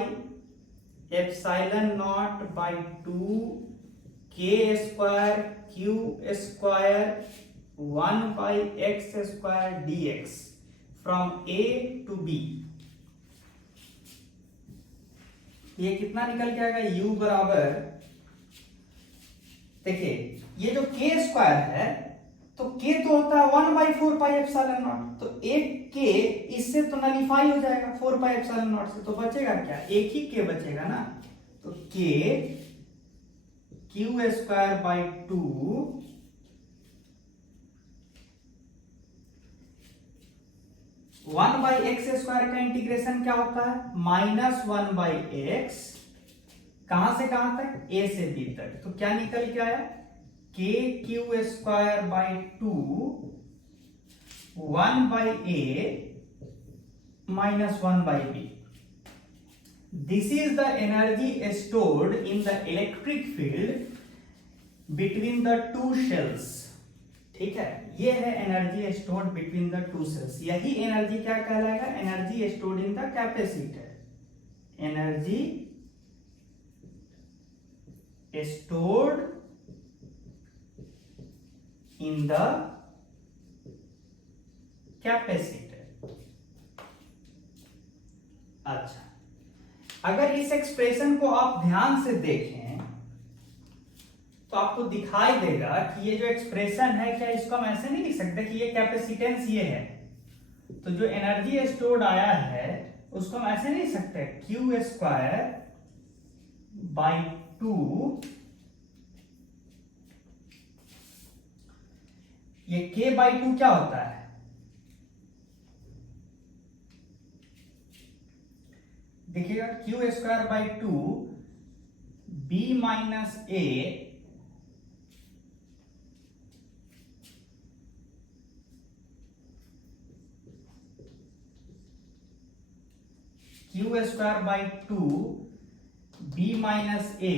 epsilon naught by 2 k square q square 1 by x square dx from A to B। ये कितना निकल के आएगा, u बराबर, देखिए ये जो k स्क्वायर है तो k तो होता है 1 बाई 4 पाई एप्सिलॉन नॉट, तो एक k इससे तो नलीफाई हो जाएगा 4 पाई एप्सिलॉन नॉट से, तो बचेगा क्या, एक ही k बचेगा ना। तो k q square by 2 1 by x square का इंटीग्रेशन क्या होता है, -1 बाई एक्स, कहां से कहां तक, a से b तक। तो क्या निकल के आया, k q square by 2 1 by a -1 by b। This is the energy stored in the electric field between the two shells, ठीक है। ये है energy stored between the two cells. यही एनर्जी क्या कहलाएगा, energy stored in the capacitor. Energy stored in the capacitor. अच्छा, अगर इस एक्सप्रेशन को आप ध्यान से देखें तो आपको दिखाई देगा कि ये जो एक्सप्रेशन है, क्या इसको हम ऐसे नहीं लिख सकते कि ये कैपेसिटेंस ये है, तो जो एनर्जी स्टोर्ड आया है उसको हम ऐसे नहीं लिख सकते, क्यू स्क्वायर बाई 2, ये k बाई 2 क्या होता है, देखिएगा q square by 2 b minus a q square by 2 b minus a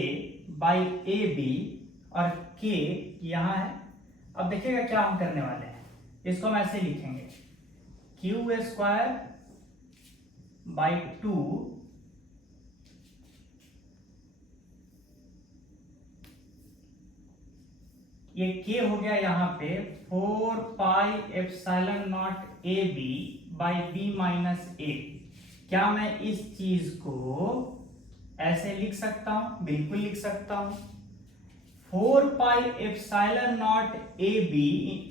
by a b और K यहाँ है। अब देखिएगा क्या हम करने वाले हैं, इसको हम ऐसे लिखेंगे Q स्क्वायर बाई 2 ये K हो गया यहाँ पे 4 pi epsilon naught A B by B minus A. क्या मैं इस चीज को ऐसे लिख सकता हूं? बिल्कुल लिख सकता हूं। 4 pi epsilon naught A B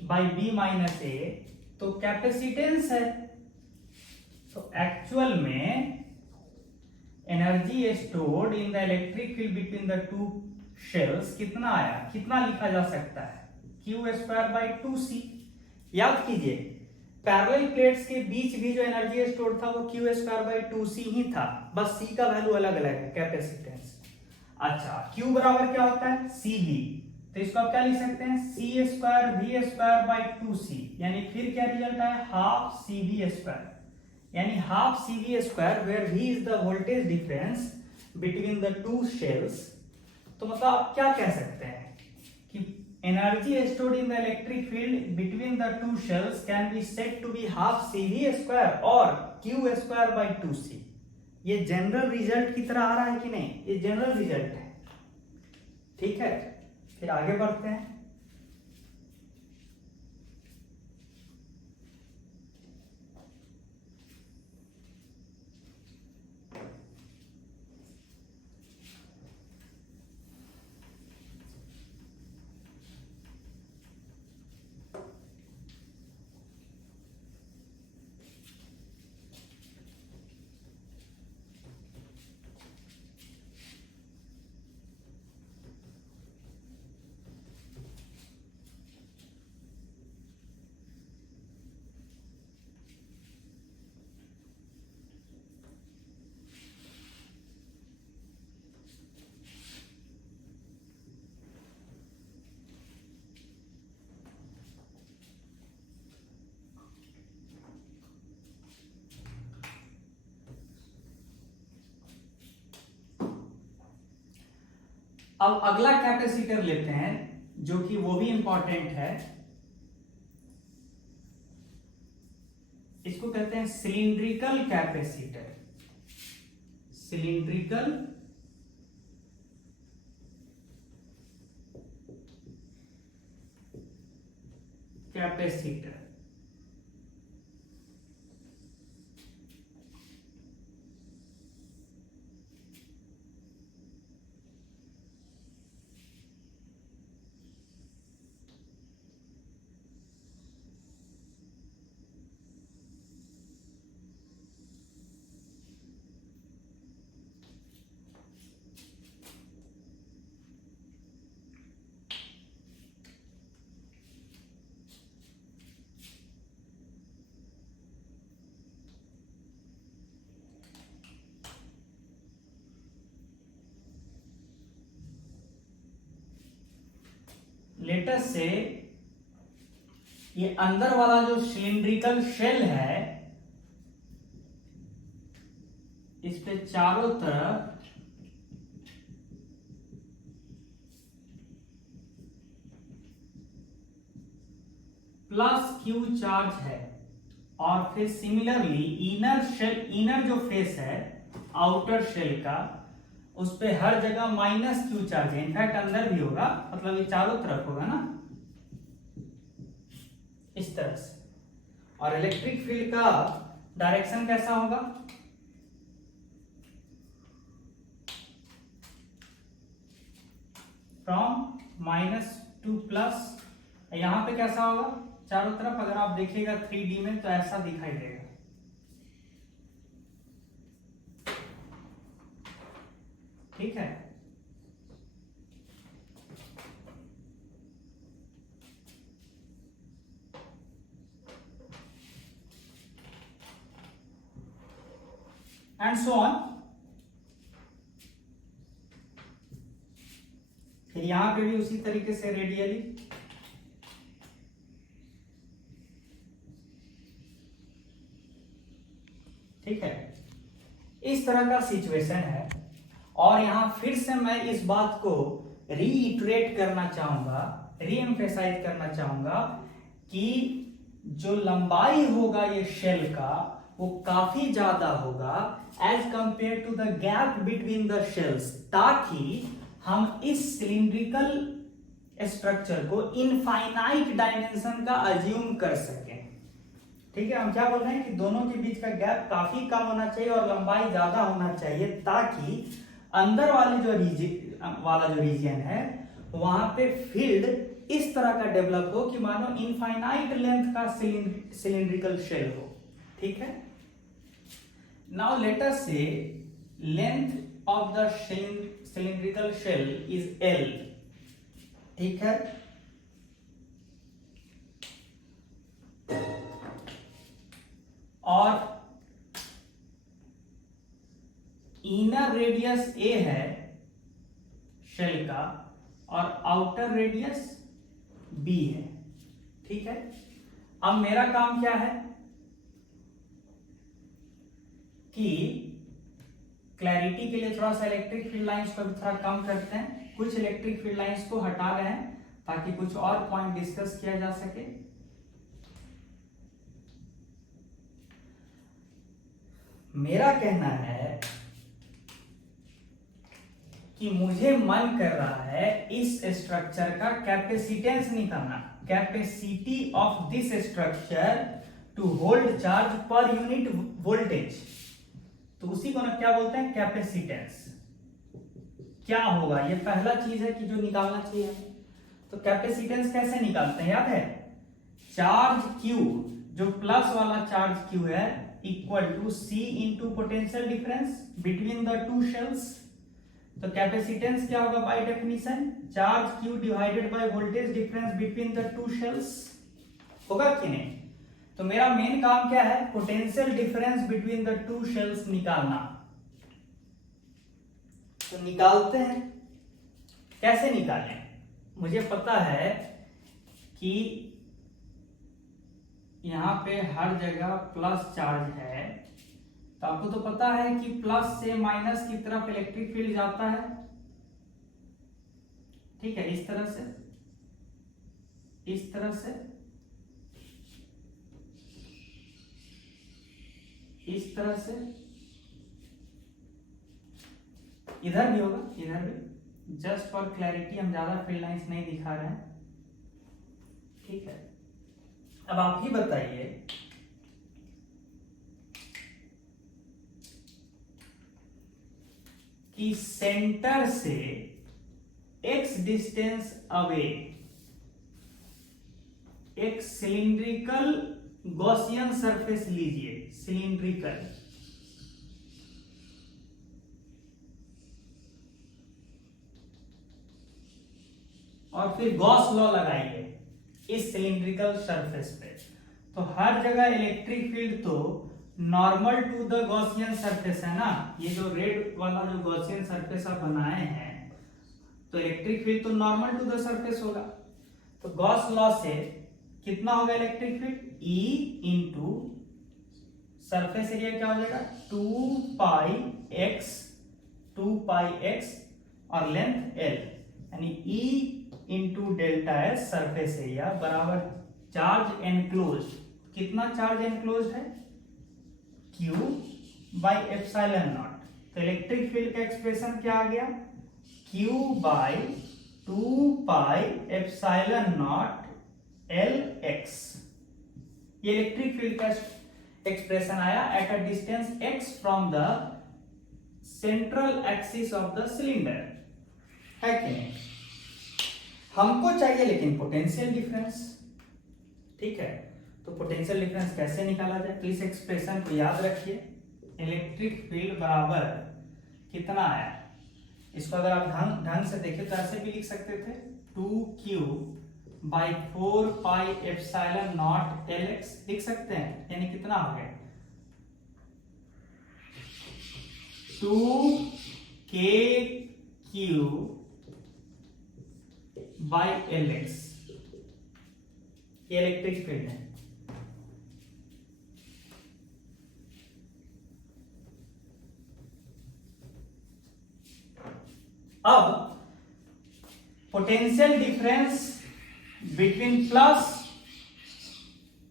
by B minus A तो कैपेसिटेंस है। तो एक्चुअल में energy stored in the electric field between the two shells कितना आया, कितना लिखा जा सकता है? Q square by 2C। याद कीजिए पैरेलल प्लेट्स के बीच भी जो एनर्जी स्टोर था वो Q स्क्वायर बाई 2C ही था, बस C का वैल्यू अलग अलग है, कैपेसिटेंस। अच्छा Q बराबर क्या होता है? CV। तो इसको आप क्या लिख सकते हैं? C square V square by 2C, यानी फिर क्या रिजल्ट आया? हाफ CV स्क्वायर, यानी half CV square where V is the voltage difference between the two shells. तो मतलब आप क्या कह सकते हैं कि energy stored in the electric field between the two shells can be said to be half CV square और Q square by 2C। ये जनरल रिजल्ट की तरह आ रहा है कि नहीं? ये जनरल रिजल्ट है, ठीक है। फिर आगे बढ़ते हैं। अब अगला कैपेसिटर लेते हैं जो कि वो भी इंपॉर्टेंट है। इसको कहते हैं सिलिंड्रिकल कैपेसिटर। Cylindrical capacitor. लेटर से ये अंदर वाला जो सिलिंड्रिकल शेल है इस पे चारों तरफ प्लस Q चार्ज है और फिर सिमिलरली इनर शेल, इनर जो फेस है आउटर शेल का, उस पे हर जगह माइनस Q चार्ज है। इनफैक्ट अंदर भी होगा, मतलब ये चारों तरफ होगा ना इस तरह से। और इलेक्ट्रिक फील्ड का डायरेक्शन कैसा होगा? From minus two plus. यहां पे कैसा होगा? चारों तरफ अगर आप देखिएगा 3D में तो ऐसा दिखाई देगा, ठीक है। And so on. फिर यहां पे भी उसी तरीके से रेडियली, ठीक है। इस तरह का सिचुएशन है। और यहां फिर से मैं इस बात को रीइटरेट करना चाहूंगा, रीएम्फेसाइज करना चाहूंगा कि जो लंबाई होगा ये शेल का वो काफी ज्यादा होगा as compare to the gap between the shells, ताकि हम इस सिलिंड्रिकल स्ट्रक्चर को इनफाइनाइट डायमेंशन का अज्यूम कर सकें। ठीक है, हम क्या बोल रहे हैं कि दोनों के बीच का गैप काफी कम होना चाहिए और लंबाई ज्यादा होना चाहिए, ताकि अंदर वाले जो रीजन है वहां पे फील्ड इस तरह का डेवलप हो कि मानो इनफाइनाइट लेंथ का सिलिंड्रिकल शेल हो। ठीक है, now let us say length of the cylindrical shell is L। ठीक है, और इनर रेडियस A है शेल का और आउटर रेडियस B है। ठीक है, अब मेरा काम क्या है कि क्लैरिटी के लिए थोड़ा सा इलेक्ट्रिक फील्ड लाइंस को भी थोड़ा कम करते हैं, कुछ इलेक्ट्रिक फील्ड लाइंस को हटा रहे हैं ताकि कुछ और पॉइंट डिस्कस किया जा सके। मेरा कहना है कि मुझे मन कर रहा है इस स्ट्रक्चर का कैपेसिटेंस निकालना, capacity of this structure to hold charge per unit voltage. तो उसी को ना क्या बोलते हैं, कैपेसिटेंस। क्या होगा, ये पहला चीज है कि जो निकालना चाहिए। तो कैपेसिटेंस कैसे निकालते हैं, याद है, चार्ज Q, जो प्लस वाला चार्ज Q है, equal to C into potential difference between the two shells. तो कैपेसिटेंस क्या होगा by definition, charge Q divided by voltage difference between the two shells. होगा कि नहीं? तो मेरा मेन काम क्या है, potential difference between the two shells निकालना। तो निकालते हैं, कैसे निकालें? मुझे पता है कि यहां पे हर जगह प्लस चार्ज है, तो आपको तो पता है कि प्लस से माइनस की तरफ इलेक्ट्रिक फील्ड जाता है। ठीक है, इस तरह से, इस तरह से, इस तरह से, इधर भी होगा, इधर भी। जस्ट फॉर क्लैरिटी हम ज्यादा फील्ड लाइंस नहीं दिखा रहे हैं। ठीक है, अब आप ही बताइए कि सेंटर से x डिस्टेंस अवे एक सिलिंड्रिकल गॉसियन सरफेस लीजिए, सिलिंड्रिकल, और फिर गॉस लॉ लगाइए इस सिलिंड्रिकल सरफेस पे। तो हर जगह इलेक्ट्रिक फील्ड तो normal to the Gaussian surface है ना, ये जो रेड वाला जो गॉसियन सरफेस आप बनाए हैं, तो इलेक्ट्रिक फील्ड तो नॉर्मल टू द सरफेस होगा। तो गॉस लॉ से कितना होगा electric field, E into surface area क्या हो जाएगा, 2πx और लेंथ L, यानी E into delta S surface area बराबर चार्ज एनक्लोज। कितना चार्ज एनक्लोज है, Q बाई एप्सिलॉन नॉट। तो इलेक्ट्रिक फील्ड का एक्सप्रेशन क्या आ गया, Q by 2π epsilon naught LX। ये इलेक्ट्रिक फील्ड का एक्सप्रेशन आया eight a distance x from the central axis of the cylinder, है कि नहीं? हमको चाहिए लेकिन पोटेंशियल डिफरेंस। ठीक है, तो पोटेंशियल डिफरेंस कैसे निकाला जाए, तो इस एक्सप्रेशन को याद रखिए, इलेक्ट्रिक फील्ड बराबर कितना आया, इसको अगर आप ढंग से देखें तो ऐसे भी लिख सकते थे, 2Q by 4π epsilon naught LX लिख सकते हैं, यानी कितना हो गया, 2KQ बाई LX। ये इलेक्ट्रिक फील्ड है। अब potential difference between plus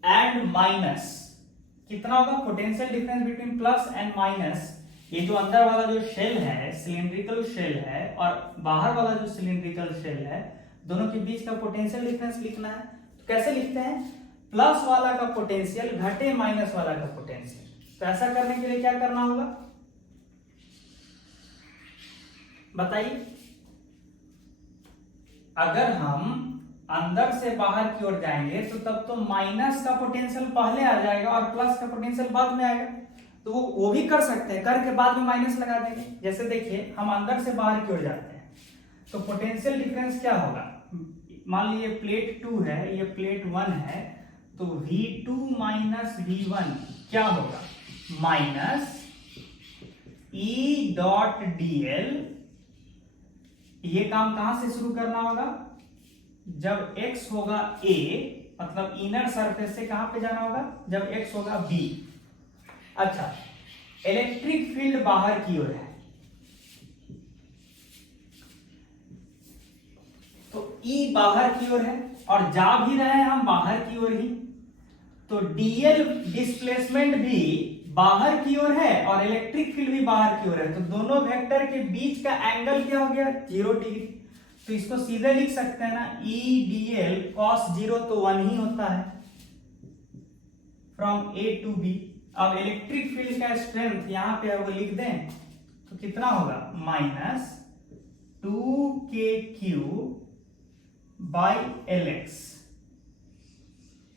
and minus कितना होगा? Potential difference between plus and minus, ये जो अंदर वाला जो शेल है सिलिंड्रिकल शेल है और बाहर वाला जो सिलिंड्रिकल शेल है, दोनों के बीच का पोटेंशियल डिफरेंस लिखना है। तो कैसे लिखते हैं? प्लस वाला का पोटेंशियल घटे माइनस वाला का पोटेंशियल। तो ऐसा करने के लिए क्या करना होगा बताइए? अगर हम अंदर से बाहर की ओर जाएंगे तो तब तो माइनस का पोटेंशियल पहले आ जाएगा और प्लस का पोटेंशियल बाद में आएगा। तो वो भी कर सकते हैं, करके बाद में माइनस लगा देंगे। जैसे देखिए हम अंदर से बाहर की ओर जाते हैं तो पोटेंशियल डिफरेंस क्या होगा? मान लीजिए प्लेट 2 है, ये प्लेट 1 है, तो V2 माइनस V1 क्या होगा? Minus E dot dl। ये काम कहां से शुरू करना होगा? जब x होगा a, मतलब इनर सरफेस से कहां पे जाना होगा? जब x होगा b। अच्छा, इलेक्ट्रिक फील्ड बाहर की ओर है, तो E बाहर की ओर है और जा भी रहे हैं हम बाहर की ओर ही, तो dl डिस्प्लेसमेंट भी बाहर की ओर है और इलेक्ट्रिक फील्ड भी बाहर की ओर है। तो दोनों वेक्टर के बीच का एंगल क्या हो गया? 0 डिग्री। तो इसको सीधे लिख सकते हैं ना, E dl cos 0 तो 1 ही होता है फ्रॉम A टू B। अब इलेक्ट्रिक फील्ड का स्ट्रेंथ यहां पे अब लिख दें तो कितना होगा? माइनस 2kq बाई LX,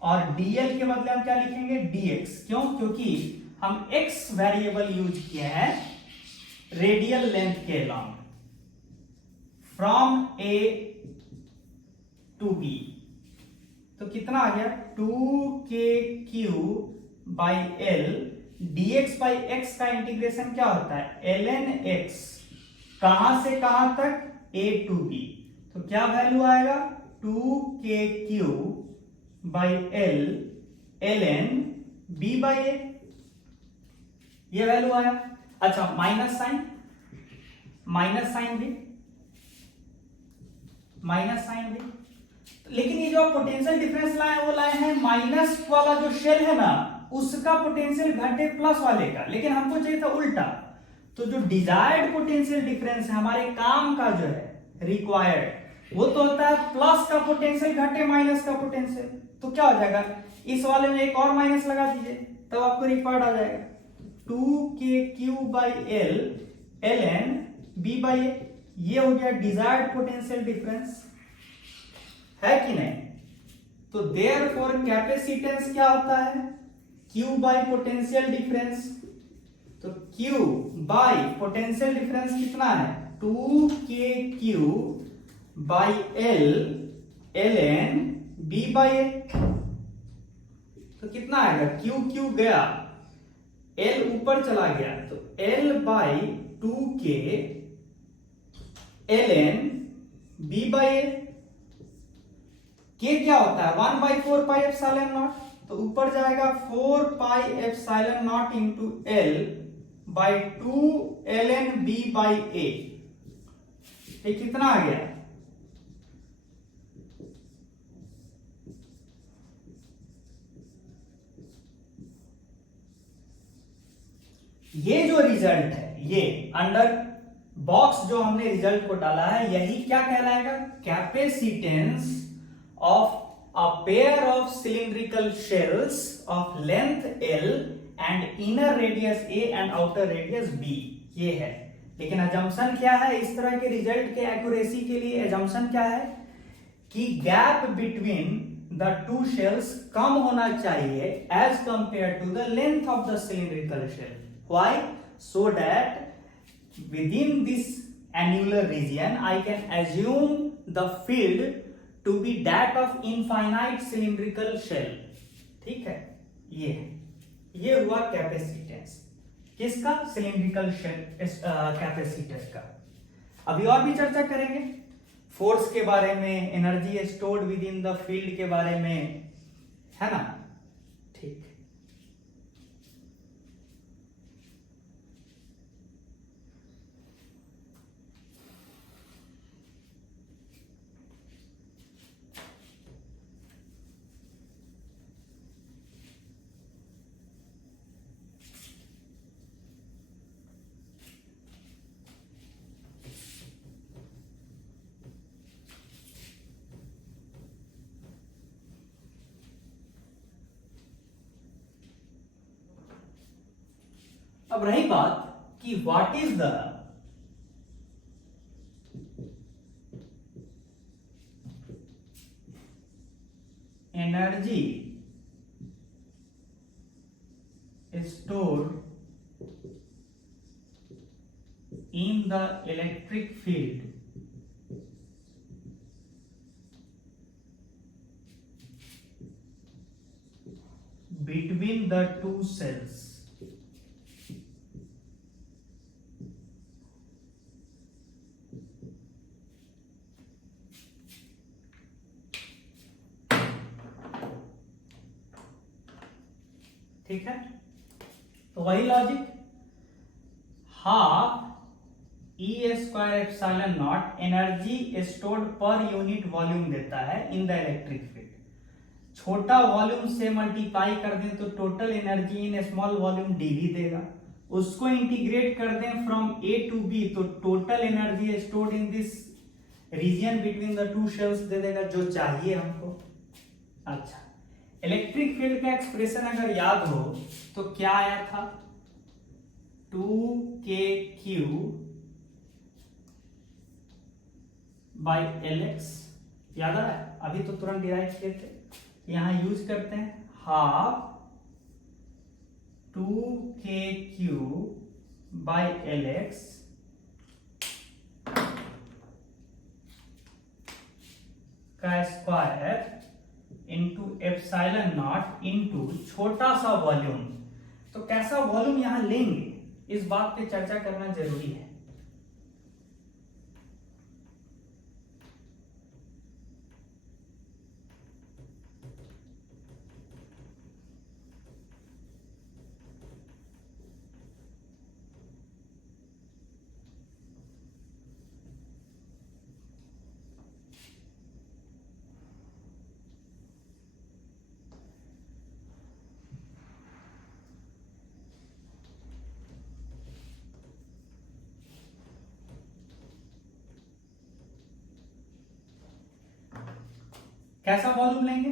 और dl के बदले हम क्या लिखेंगे? dx। क्यों? क्योंकि हम x वेरिएबल यूज किए हैं रेडियल लेंथ के long from A to B। तो कितना आ गया? 2kq by L, dx by x का इंटीग्रेशन क्या होता है? ln x। कहां से कहां तक? A to B। तो क्या वैल्यू आएगा? 2kq by L ln B by A, ये वैल्यू आया। अच्छा, माइनस साइन भी, लेकिन ये जो पोटेंशियल डिफरेंस लाए वो लाए हैं माइनस वाला जो शेल है ना उसका पोटेंशियल घटे प्लस वाले का, लेकिन हमको चाहिए था उल्टा। तो जो डिजायर्ड पोटेंशियल डिफरेंस है हमारे काम का जो है रिक्वायर्ड, वो तो होता है प्लस का पोटेंशियल घटे माइनस का पोटेंशियल। तो क्या हो जाएगा? इस वाले में एक और माइनस लगा दीजिए तब आपको रिक्वायर्ड आ जाएगा 2kq by L ln B by A। ये हो गया डिजायर्ड पोटेंशियल डिफरेंस, है कि नहीं? तो देयरफॉर कैपेसिटेंस क्या होता है? Q by potential difference. तो Q बाई पोटेंशियल डिफरेंस कितना है? 2kq by L ln B by A। तो कितना आएगा? Q गया, L ऊपर चला गया, तो L by 2k ln B by A। K क्या होता है? 1 बाई 4 पाई एप्सिलॉन नॉट, तो ऊपर जाएगा 4 pi epsilon naught into L by 2 ln B by A। ये कितना आ गया? ये जो रिजल्ट है, ये अंडर बॉक्स जो हमने रिजल्ट को डाला है, यही क्या कहलाएगा? Capacitance of a pair of cylindrical shells of length L and inner radius A and outer radius B, ये है। लेकिन अजम्पशन क्या है? इस तरह के रिजल्ट के एक्यूरेसी के लिए अजम्पशन क्या है कि gap between the two shells कम होना चाहिए as compare to the length of the cylindrical shell. Why? So that within this annular region I can assume the field to be that of infinite cylindrical shell। ठीक है, ये हुआ capacitance किसका? Cylindrical shell capacitor का। अभी और भी चर्चा करेंगे फोर्स के बारे में, energy stored with in the field के बारे में, है ना? ठीक। अब रही बात कि what is the energy stored in the electric field between the two cells. ठीक है, तो वही logic, half E square epsilon naught energy stored per unit volume देता है इन द इलेक्ट्रिक फील्ड। छोटा वॉल्यूम से मल्टीप्लाई कर दें तो total energy in small volume D V देगा, उसको इंटीग्रेट कर दें फ्रॉम ए टू बी तो total energy stored in this region between the two shells दे देगा, जो चाहिए हमको। अच्छा, इलेक्ट्रिक फील्ड का एक्सप्रेशन अगर याद हो तो क्या आया था, 2kq बाई LX, याद आ रहा है? अभी तो तुरंत डिराइव किए थे, यहां यूज करते हैं हाफ 2kq बाई LX का square into epsilon naught into छोटा सा वॉल्यूम। तो कैसा वॉल्यूम यहां लेंगे, इस बात पे चर्चा करना जरूरी है। कैसा वॉल्यूम लेंगे,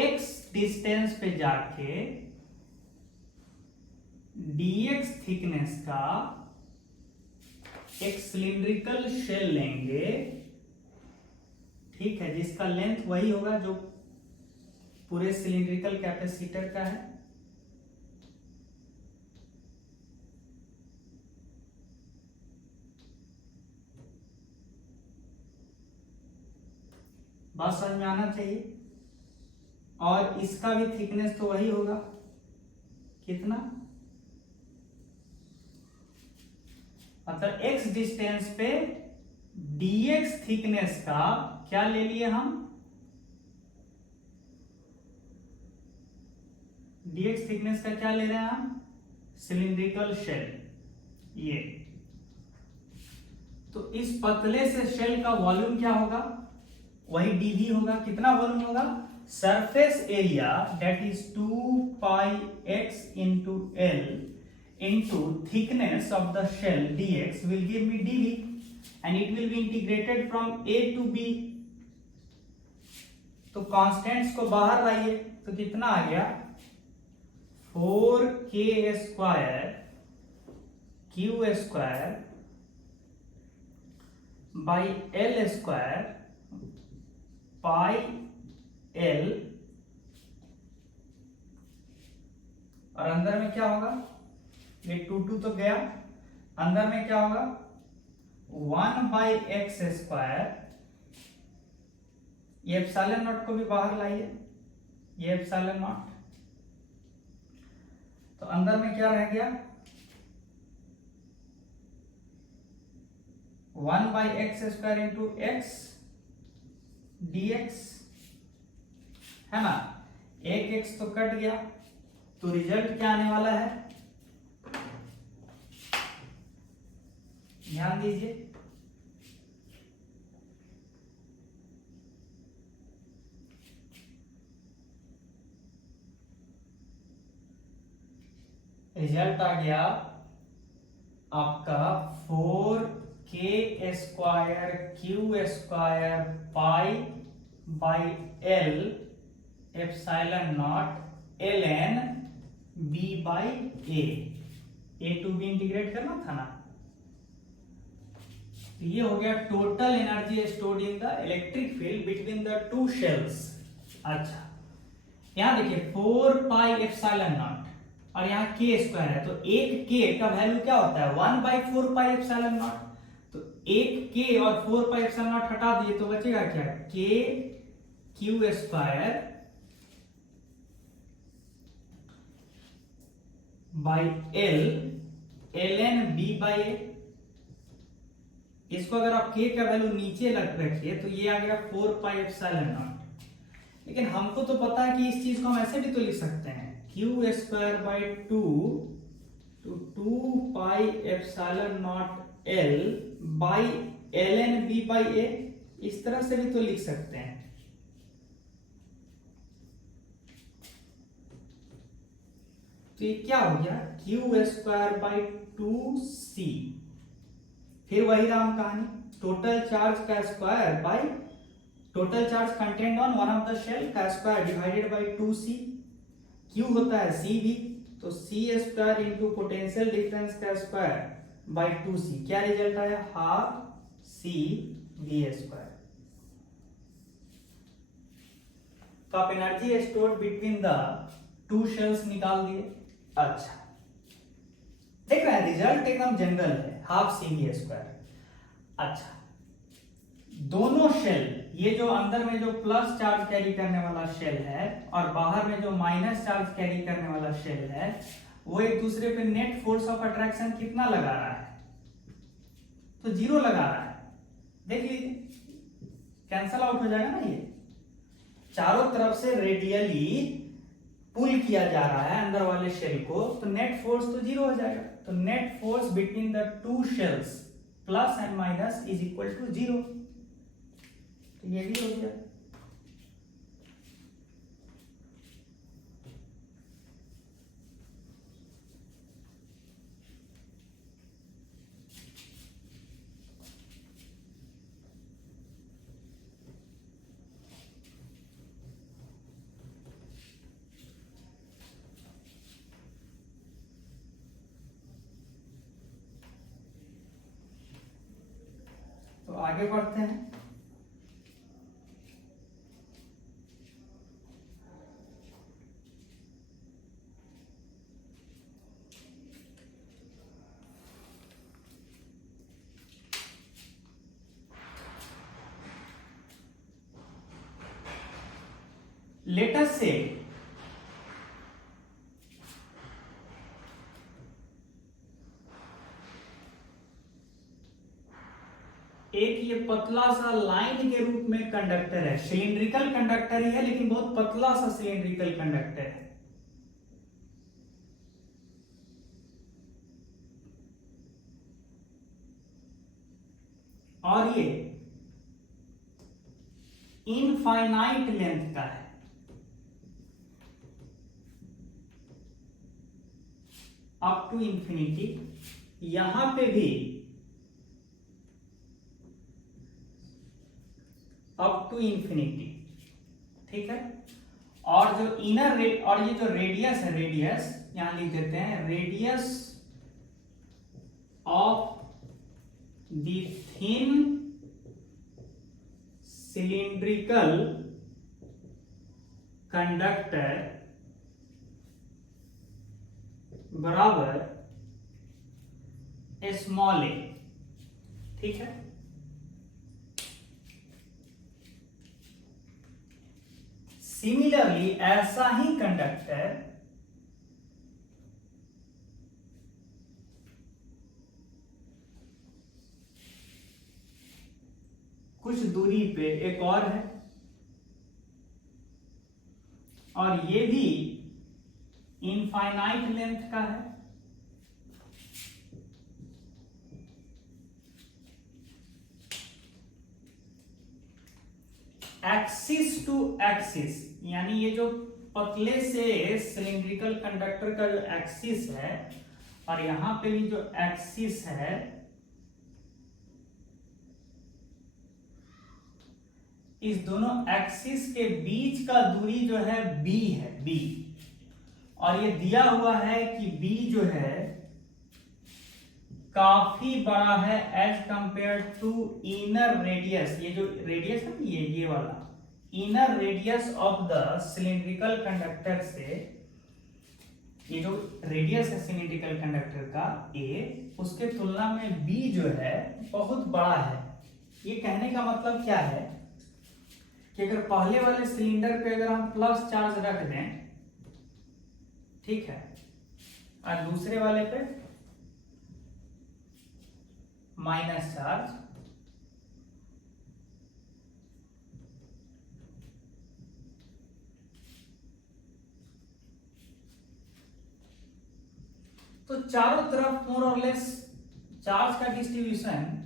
x डिस्टेंस पे जाके dx थिकनेस का एक सिलिंड्रिकल शेल लेंगे, ठीक है, जिसका लेंथ वही होगा जो पूरे सिलिंड्रिकल कैपेसिटर का है। बात समझ में आना चाहिए। और इसका भी थिकनेस तो वही होगा, कितना, मतलब x डिस्टेंस पे dx थिकनेस का क्या ले लिए हम, dx थिकनेस का क्या ले रहे हैं हम, सिलिंड्रिकल शेल। ये तो इस पतले से शेल का वॉल्यूम क्या होगा, वही dv होगा। कितना वॉल्यूम होगा, surface area that is 2 pi x into L into thickness of the shell dx will give me dv and it will be integrated from a to b। तो constants को बाहर लाइए तो कितना आ गया, 4k square q square by L square pi L, और अंदर में क्या होगा, ये 2 तो गया, अंदर में क्या होगा 1 बाई एक्स स्क्वायर, ये एप्सिलॉन नॉट को भी बाहर लाइए, ये एप्सिलॉन नॉट, तो अंदर में क्या रह गया 1 by x square into x dx, है ना, एक x तो कट गया, तो रिजल्ट क्या आने वाला है, ध्यान दीजिए, रिजल्ट आ गया आपका 4k square q square pi by L epsilon naught ln B by A to B integrate करना था ना। तो ये हो गया total energy stored in the electric field between the two shells. अच्छा, यहां देखिए 4 पाई एप्सिलॉन नॉट और यहाँ के स्क्वायर है, तो एक के का वैल्यू क्या होता है 1/4 पाई एप्सिलॉन नॉट। तो एक के और 4 पाई एप्सिलॉन नॉट हटा दिए तो बचेगा क्या, K Q square by L ln B by A. इसको अगर आप के का वैल्यू नीचे रखिए तो ये आ गया 4 पाई एप्सिलॉन नॉट। लेकिन हमको तो पता है कि इस चीज को हम ऐसे भी तो लिख सकते हैं Q square by 2 to 2 pi epsilon naught L by ln B by A. इस तरह से भी तो लिख सकते हैं। तो ये क्या हो गया क्यू स्क्वायर बाई 2c। फिर वही राम कहानी, टोटल चार्ज का square by total charge content on one of the shell का square divided by 2c। Q होता है सी भी, तो C square into potential difference का स्क्वायर बाई 2c। क्या रिजल्ट आया, हाफ सी वी स्क्वायर। तो आप energy stored between the two shells निकाल दिए। अच्छा, देख रहे हैं रिजल्ट एकदम जनरल है, हाफ सी वी स्क्वायर। अच्छा, दोनों शेल, ये जो अंदर में जो प्लस चार्ज कैरी करने वाला शेल है और बाहर में जो माइनस चार्ज कैरी करने वाला शेल है, वो एक दूसरे पे नेट फोर्स ऑफ अट्रैक्शन कितना लगा रहा है, तो 0 लगा रहा है। देख लीजिए, कैंसल आउट हो जाएगा ना। ये चारों तरफ से रेडियली पुल किया जा रहा है अंदर वाले शेल को, तो नेट फोर्स तो 0 हो जाएगा। तो net force between the two shells plus and minus is equal to 0। तो ये भी हो गया। तो आगे बढ़ते हैं। Let us say एक ये पतला सा लाइन के रूप में कंडक्टर है, सिलिंड्रिकल कंडक्टर ही है लेकिन बहुत पतला सा सिलिंड्रिकल कंडक्टर है। और ये इनफाइनाइट लेंथ का है। अप टू इंफिनिटी, यहां पे भी अप टू इंफिनिटी, ठीक है। और जो इनर और ये जो रेडियस है, रेडियस यहां लिख देते हैं, radius of the thin cylindrical conductor बराबर स्मॉल ए, ठीक है। सिमिलरली ऐसा ही कंडक्टर कुछ दूरी पे एक और है, और ये भी इनफाइनाइट लेंथ का है। एक्सिस टू एक्सिस, यानी ये जो पतले से सिलिंड्रिकल कंडक्टर का जो एक्सिस है और यहां पे भी जो एक्सिस है, इस दोनों एक्सिस के बीच का दूरी जो है b है, b। और ये दिया हुआ है कि बी जो है काफी बड़ा है as compare to inner radius. ये जो रेडियस है ये वाला inner radius of the cylindrical conductor से, ये जो रेडियस है सिलिंड्रिकल कंडक्टर का ए, उसके तुलना में बी जो है बहुत बड़ा है। ये कहने का मतलब क्या है कि अगर पहले वाले सिलेंडर पे अगर हम प्लस चार्ज रख दें, ठीक है, और दूसरे वाले पे माइनस चार्ज, तो चारों तरफ मोर और लेस चार्ज का डिस्ट्रीब्यूशन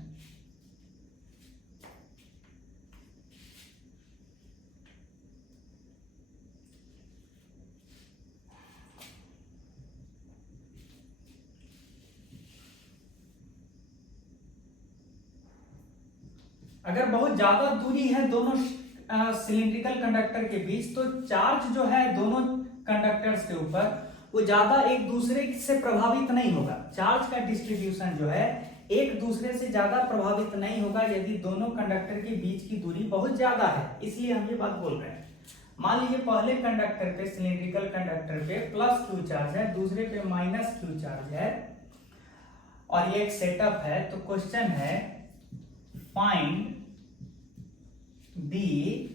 अगर बहुत ज्यादा दूरी है दोनों सिलिंड्रिकल कंडक्टर के बीच, तो चार्ज जो है दोनों कंडक्टर्स के ऊपर वो ज्यादा एक दूसरे से प्रभावित नहीं होगा। चार्ज का डिस्ट्रीब्यूशन जो है एक दूसरे से ज्यादा प्रभावित नहीं होगा यदि दोनों कंडक्टर के बीच की दूरी बहुत ज्यादा है। इसलिए हम ये बात बोल रहे हैं। मान लीजिए पहले कंडक्टर पे, सिलिंड्रिकल कंडक्टर पे प्लस क्यू चार्ज है, दूसरे पे माइनस क्यू चार्ज है, और ये एक सेटअप है। तो क्वेश्चन है find the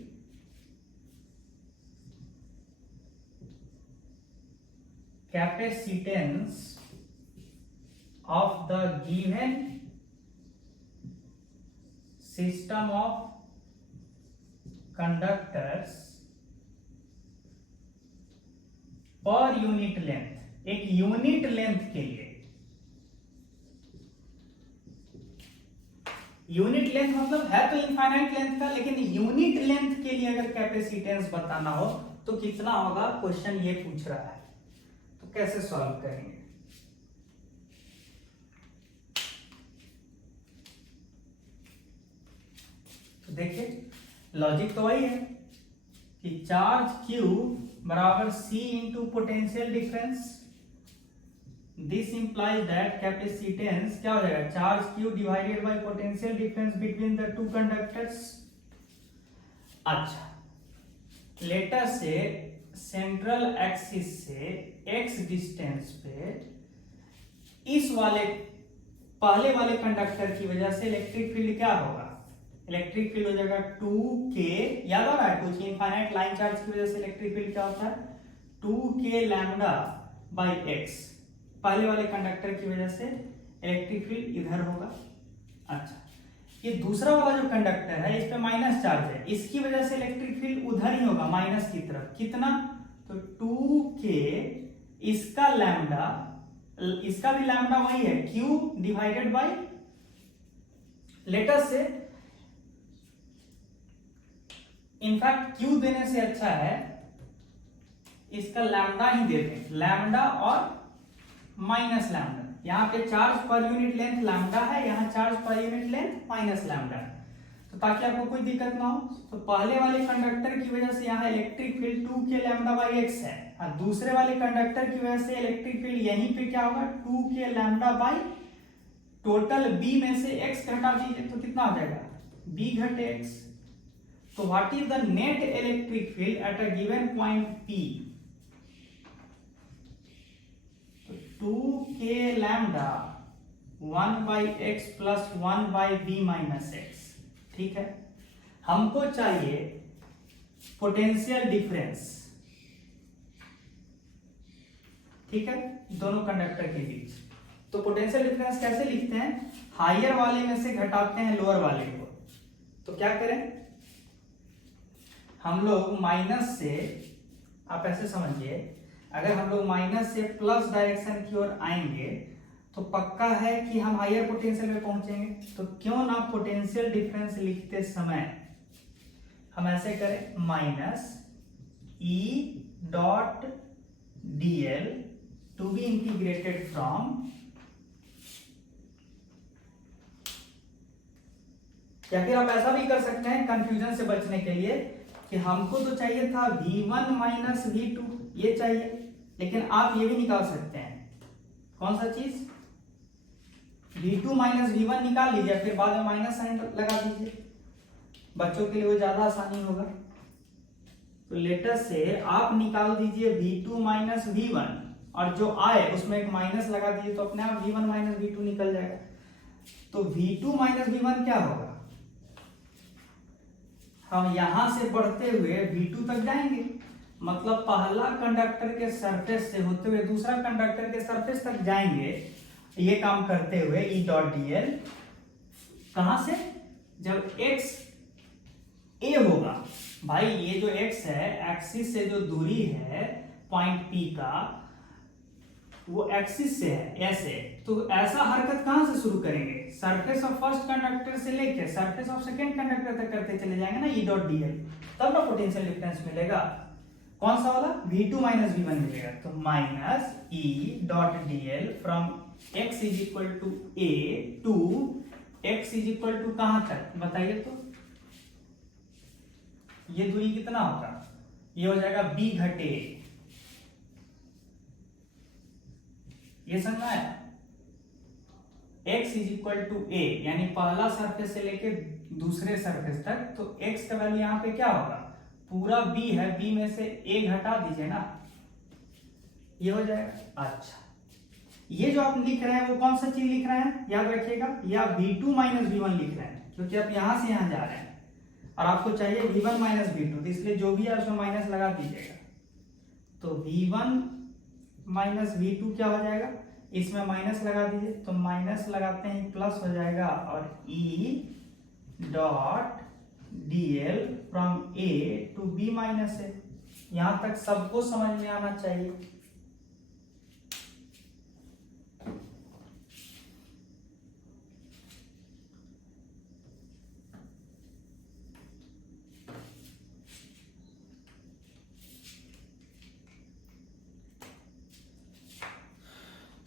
capacitance of the given system of conductors per unit length. एक यूनिट लेंथ के लिए, यूनिट लेंथ मतलब है तो इनफाइनाइट लेंथ का, लेकिन यूनिट लेंथ के लिए अगर कैपेसिटेंस बताना हो तो कितना होगा, क्वेश्चन ये पूछ रहा है। तो कैसे सॉल्व करेंगे? तो देखिए लॉजिक तो वही है कि चार्ज Q बराबर C into potential difference. This implies that capacitance क्या हो जाएगा, charge Q divided by potential difference between the two conductors. अच्छा, लेटर से सेंट्रल एक्सिस से x डिस्टेंस पे इस वाले पहले वाले कंडक्टर की वजह से इलेक्ट्रिक फील्ड क्या होगा, इलेक्ट्रिक फील्ड हो जाएगा 2k। याद आ रहा है कुछ, इनफाइनाइट लाइन चार्ज की वजह से इलेक्ट्रिक फील्ड क्या होता है, 2k लैम्डा बाई x। पहले वाले कंडक्टर की वजह से इलेक्ट्रिक फील्ड इधर होगा। अच्छा, ये दूसरा वाला जो कंडक्टर है इस पे माइनस चार्ज है, इसकी वजह से इलेक्ट्रिक फील्ड उधर ही होगा माइनस की तरफ। कितना, तो 2k, इसका लैम्डा, इसका भी लैम्डा वही है q डिवाइडेड बाई, लेटर से इनफैक्ट q देने से अच्छा है इसका लैम्डा ही दे दें, लैम्डा और माइनस लैम्डा। यहाँ पे charge per unit length lambda है, यहाँ charge per unit length minus lambda है। तो ताकि आपको कोई दिक्कत ना हो, तो पहले वाले कंडक्टर की वजह से यहाँ electric field 2k lambda by x है, और दूसरे वाले कंडक्टर की वजह से इलेक्ट्रिक फील्ड यहीं पे क्या होगा, 2k lambda by total b में से x घटा दीजिए तो कितना हो जाएगा, b घटे x। तो what is the net electric field at a given point p, 2k lambda 1 by x plus 1 by B minus x. ठीक है, हमको चाहिए पोटेंशियल डिफरेंस, ठीक है, दोनों कंडक्टर के बीच। तो पोटेंशियल डिफरेंस कैसे लिखते हैं, हायर वाले में से घटाते हैं लोअर वाले को। तो क्या करें हम लोग, माइनस से, आप ऐसे समझिए, अगर हम लोग माइनस से प्लस डायरेक्शन की ओर आएंगे तो पक्का है कि हम हायर पोटेंशियल में पहुंचेंगे। तो क्यों ना पोटेंशियल डिफरेंस लिखते समय हम ऐसे करें, minus E dot dl to be integrated from, या फिर आप ऐसा भी कर सकते हैं कंफ्यूजन से बचने के लिए कि हमको तो चाहिए था v1 माइनस v2, ये चाहिए, लेकिन आप ये भी निकाल सकते हैं, कौन सा चीज, V2 माइनस V1 निकाल लीजिए, फिर बाद में माइनस साइन लगा दीजिए, बच्चों के लिए वो ज्यादा आसानी होगा। तो लेटर से आप निकाल दीजिए V2 माइनस V1 और जो आए उसमें एक माइनस लगा दीजिए, तो अपने आप V1 माइनस V2 निकल जाएगा। तो V2 माइनस V1 क्या होगा, हम यहां से बढ़ते हुए V2 तक जाएंगे, मतलब पहला कंडक्टर के सरफेस से होते हुए दूसरा कंडक्टर के सरफेस तक जाएंगे। ये काम करते हुए E डॉट dl कहां से, जब x a होगा, भाई ये जो x है एक्सिस से जो दूरी है पॉइंट P का, वो एक्सिस से है ऐसे, तो ऐसा हरकत कहां से शुरू करेंगे, सरफेस ऑफ फर्स्ट कंडक्टर से लेके सरफेस ऑफ सेकंड कंडक्टर तक करते चले जाएंगे ना E डॉट dl, तब ना पोटेंशियल डिफरेंस मिलेगा। कौन सा वाला, V2 माइनस V1 मिलेगा। तो minus E dot dl from x is equal to a to x is equal to कहां तक बताइए, तो ये दूरी कितना होगा, ये हो जाएगा b घटे a, ये समझ आया। x is equal to a यानी पहला सरफेस से लेके दूसरे सरफेस तक, तो x का वैल्यू यहाँ पे क्या होगा, पूरा b है, b में से a घटा दीजिए ना, ये हो जाएगा। अच्छा, ये जो आप लिख रहे हैं वो कौन सा चीज लिख रहे हैं, याद रखिएगा, या V2 माइनस V1 लिख रहे हैं, क्योंकि आप यहां से यहां जा रहे हैं और आपको चाहिए V1 माइनस V2, तो इसलिए जो भी है उसमें माइनस लगा दीजिएगा। तो V1 माइनस V2 क्या हो जाएगा, इसमें माइनस लगा दीजिए, तो माइनस लगाते हैं प्लस हो जाएगा, और E dot dl from a to b minus a, यहां तक सबको समझ में आना चाहिए।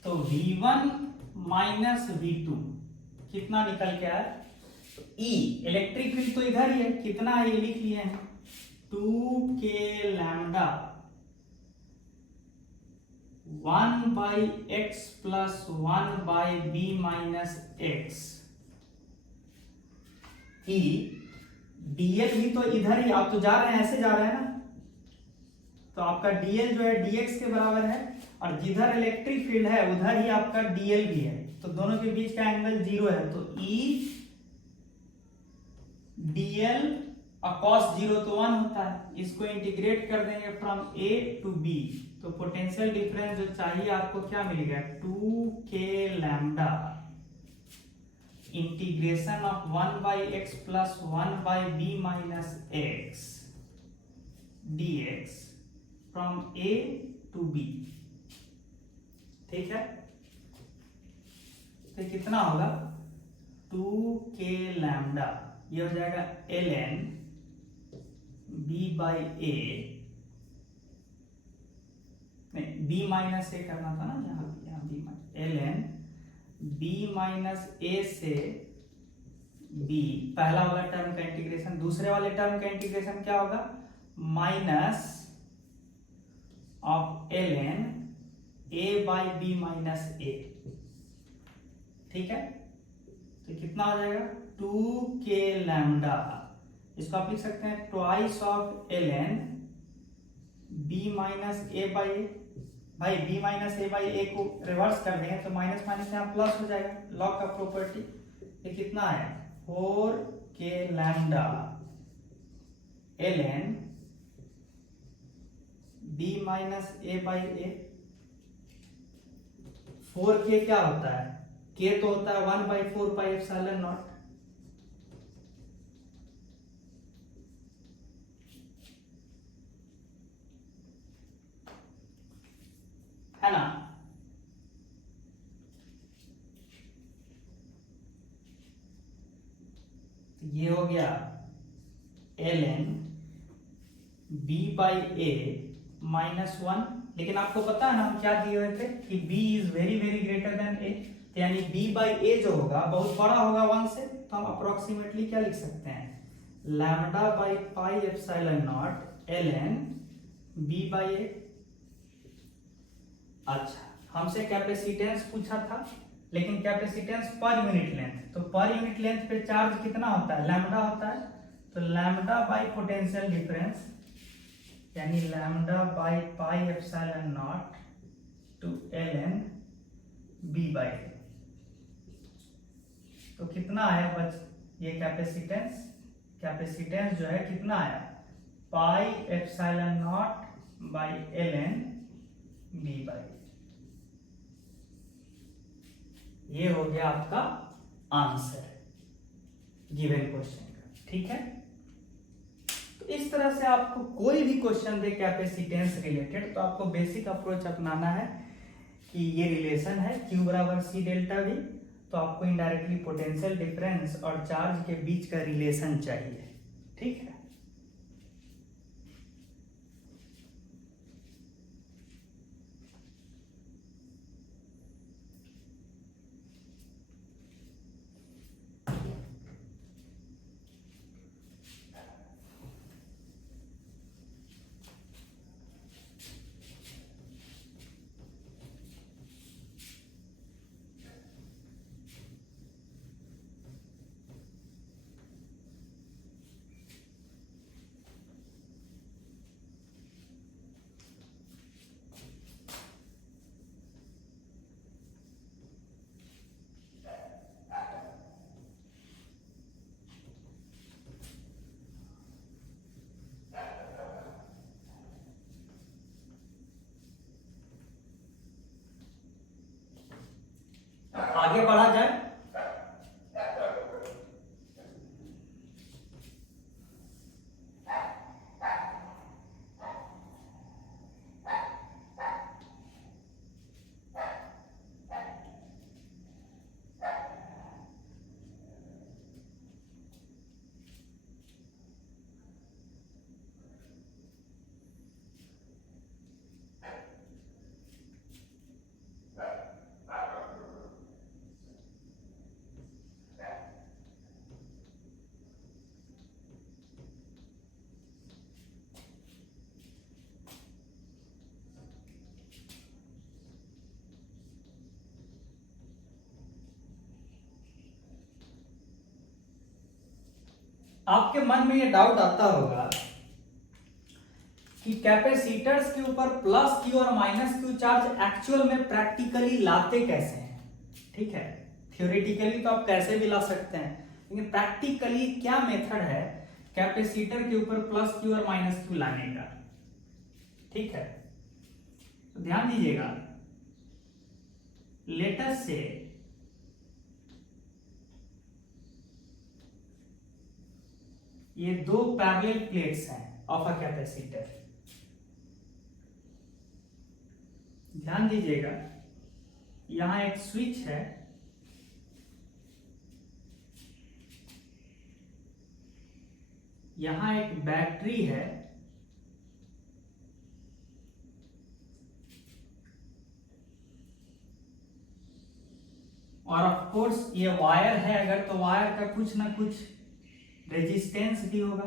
तो V1 माइनस V2 कितना निकल के आया, E इलेक्ट्रिक फील्ड तो इधर ही है, कितना है ये लिख लिए हैं, 2k lambda 1 by x plus 1 by b minus x। E dl भी तो इधर ही, आप तो जा रहे हैं ऐसे जा रहे हैं ना, तो आपका dl जो है dx के बराबर है, और जिधर इलेक्ट्रिक फील्ड है उधर ही आपका dl भी है, तो दोनों के बीच का एंगल 0 है, तो E dl cos 0 तो 1 होता है, इसको इंटीग्रेट कर देंगे फ्रॉम a टू b, तो पोटेंशियल डिफरेंस जो चाहिए आपको क्या मिलेगा, 2k lambda integration of 1 by x plus 1 by B minus x dx from a to b, ठीक है। तो कितना होगा, 2k लैम्डा, ये हो जाएगा ln b बाई a, नहीं b माइनस a करना था ना, यहाँ b minus ln b minus a से b, पहला वाला टर्म का इंटीग्रेशन, दूसरे वाले टर्म का इंटीग्रेशन क्या होगा, minus of ln a by b minus a, ठीक है। तो कितना हो जाएगा, 2k लैम्डा, इसको आप लिख सकते हैं twice of ln b minus a by a, भाई b minus a by a को रिवर्स कर देंगे तो माइनस माइनस यहाँ प्लस हो जाएगा, लॉग का प्रॉपर्टी। ये कितना है, 4k lambda ln b minus a by a। 4k क्या होता है, k तो होता है 1 बाई 4 पाई एप्सिलॉन नॉट, है ना। ये हो गया ln b by a minus 1, लेकिन आपको पता है ना हम क्या दिए हुए थे कि b is very very greater than a, तो यानी b बाई a जो होगा बहुत बड़ा होगा 1 से, तो हम अप्रोक्सीमेटली क्या लिख सकते हैं, lambda by pi epsilon naught ln b by a। अच्छा, हमसे कैपेसिटेंस पूछा था, लेकिन कैपेसिटेंस पर यूनिट लेंथ, तो पर यूनिट लेंथ पे चार्ज कितना होता है, लैम्डा होता है। तो लैम्डा बाई पोटेंशियल डिफरेंस, यानी lambda by pi epsilon naught two ln b by a। तो कितना आया बच, ये कैपेसिटेंस, कैपेसिटेंस जो है कितना आया, पाई epsilon naught by ln b by. ये हो गया आपका आंसर गिवन क्वेश्चन का, ठीक है। तो इस तरह से आपको कोई भी क्वेश्चन दे कैपेसिटेंस रिलेटेड, तो आपको बेसिक अप्रोच अपनाना है कि ये रिलेशन है Q बराबर C डेल्टा V, तो आपको इनडायरेक्टली पोटेंशियल डिफरेंस और चार्ज के बीच का रिलेशन चाहिए, ठीक है। आगे बढ़ा जाए। आपके मन में ये डाउट आता होगा कि कैपेसिटर्स के ऊपर प्लस क्यू और माइनस क्यू चार्ज एक्चुअल में प्रैक्टिकली लाते कैसे हैं, ठीक है। थ्योरेटिकली तो आप कैसे भी ला सकते हैं, लेकिन प्रैक्टिकली क्या मेथड है कैपेसिटर के ऊपर प्लस क्यू और माइनस क्यू लाने का, ठीक है। तो ध्यान दीजिएगा, लेटस से ये दो पैरेलल प्लेट्स हैं ऑफ अ कैपेसिटर। ध्यान दीजिएगा, यहां एक स्विच है, यहां एक बैटरी है, और ऑफ कोर्स ये वायर है, अगर तो वायर का कुछ ना कुछ रेजिस्टेंस भी होगा।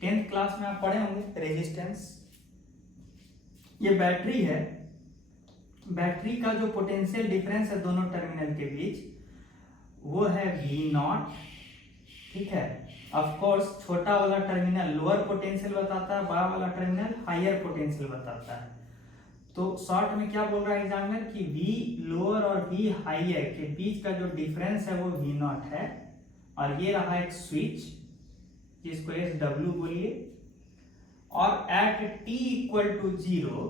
10th क्लास में आप पढ़े होंगे रेजिस्टेंस। ये बैटरी है, बैटरी का जो पोटेंशियल डिफरेंस है दोनों टर्मिनल के बीच वो है V0, ठीक है। ऑफ कोर्स छोटा वाला टर्मिनल लोअर पोटेंशियल बताता है, बड़ा वाला टर्मिनल हायर पोटेंशियल बताता है। तो शॉर्ट में क्या बोल रहा है एग्जामिनर कि V लोअर और V हायर के बीच का जो डिफरेंस है वो V0 है, और ये रहा एक स्विच जिसको SW बोलिए, और एट t इक्वल टू 0,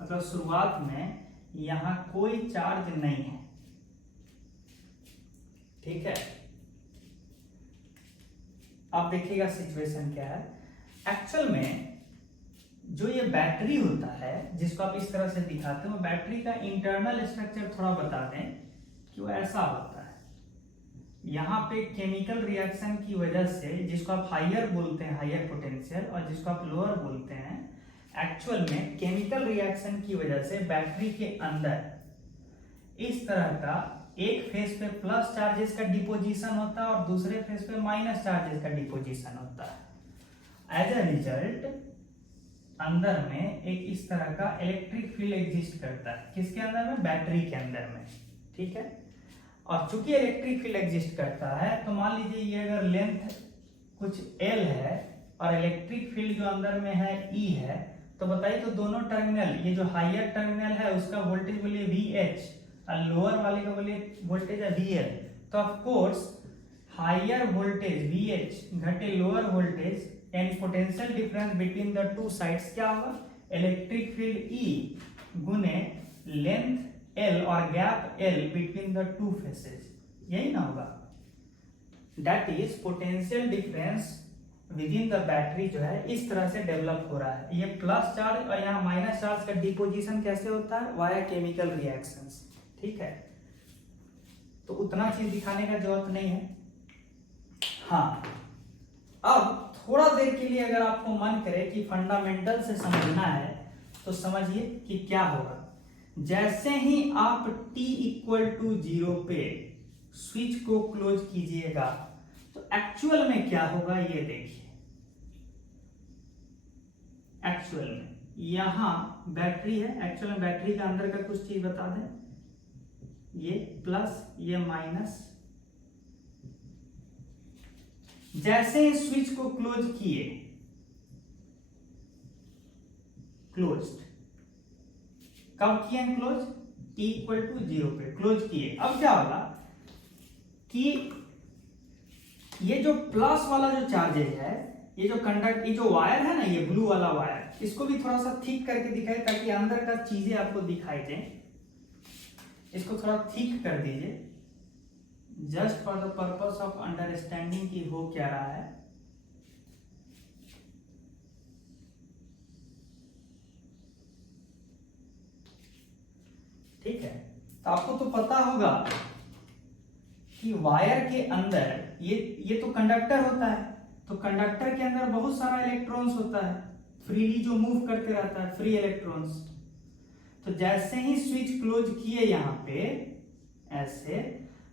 मतलब शुरुआत में यहां कोई चार्ज नहीं है, ठीक है। अब देखिएगा सिचुएशन क्या है। एक्चुअल में जो ये बैटरी होता है जिसको आप इस तरह से दिखाते हो, बैटरी का इंटरनल स्ट्रक्चर थोड़ा बता दें कि वो ऐसा होता है। यहाँ पे केमिकल रिएक्शन की वजह से, जिसको आप हायर बोलते हैं हायर पोटेंशियल, और जिसको आप लोअर बोलते हैं, एक्चुअल में केमिकल रिएक्शन की वजह से बैटरी के अंदर इस तरह का एक फेज पे प्लस चार्जेस का डिपोजिशन होता है और दूसरे फेज पे माइनस चार्जेस का डिपोजिशन होता है। एज अ रिजल्ट अंदर में एक इस तरह का इलेक्ट्रिक फील्ड एग्जिस्ट करता है। किसके अंदर में? बैटरी के अंदर में। ठीक है, और चूंकि इलेक्ट्रिक फील्ड एग्जिस्ट करता है तो मान लीजिए ये अगर लेंथ कुछ L है और इलेक्ट्रिक फील्ड जो अंदर में है E है, तो बताइए तो दोनों टर्मिनल, ये जो हायर टर्मिनल है उसका वोल्टेज बोलिए VH और लोअर वाले का बोलिए वोल्टेज है VL। तो of course higher voltage VH घटे lower voltage and potential difference between the two sides क्या होगा? इलेक्ट्रिक फील्ड E गुने लेंथ L और gap L between the two faces, यही ना होगा? That is potential difference within the battery जो है इस तरह से डेवलप हो रहा है। ये प्लस चार्ज और यहाँ माइनस चार्ज का डिपोजिशन कैसे होता है? Via chemical reactions. ठीक है, तो उतना चीज दिखाने का जरूरत नहीं है। हाँ, अब थोड़ा देर के लिए अगर आपको मन करे कि फंडामेंटल से समझना है तो समझिए कि क्या होगा। जैसे ही आप t इक्वल टू 0 पे स्विच को क्लोज कीजिएगा तो एक्चुअल में क्या होगा ये देखिए। एक्चुअल में यहां बैटरी है, एक्चुअल में बैटरी के अंदर का कुछ चीज बता दें, ये प्लस ये माइनस। जैसे ही स्विच को क्लोज किए, क्लोज्ड, कब किए क्लोज? t इक्वल टू 0 पे क्लोज किए। अब क्या होगा कि ये जो प्लस वाला जो चार्जेज है, ये जो वायर है ना, ये ब्लू वाला वायर, इसको भी थोड़ा सा थिक करके दिखाए ताकि अंदर का चीजें आपको दिखाई दें। इसको थोड़ा थिक कर दीजिए just for the purpose of understanding कि हो क्या रहा है। ठीक है, तो आपको तो पता होगा कि वायर के अंदर ये तो कंडक्टर होता है, तो कंडक्टर के अंदर बहुत सारा इलेक्ट्रॉन्स होता है, फ्रीली जो मूव करते रहता है, फ्री इलेक्ट्रॉन्स। तो जैसे ही स्विच क्लोज किए यहां पे ऐसे,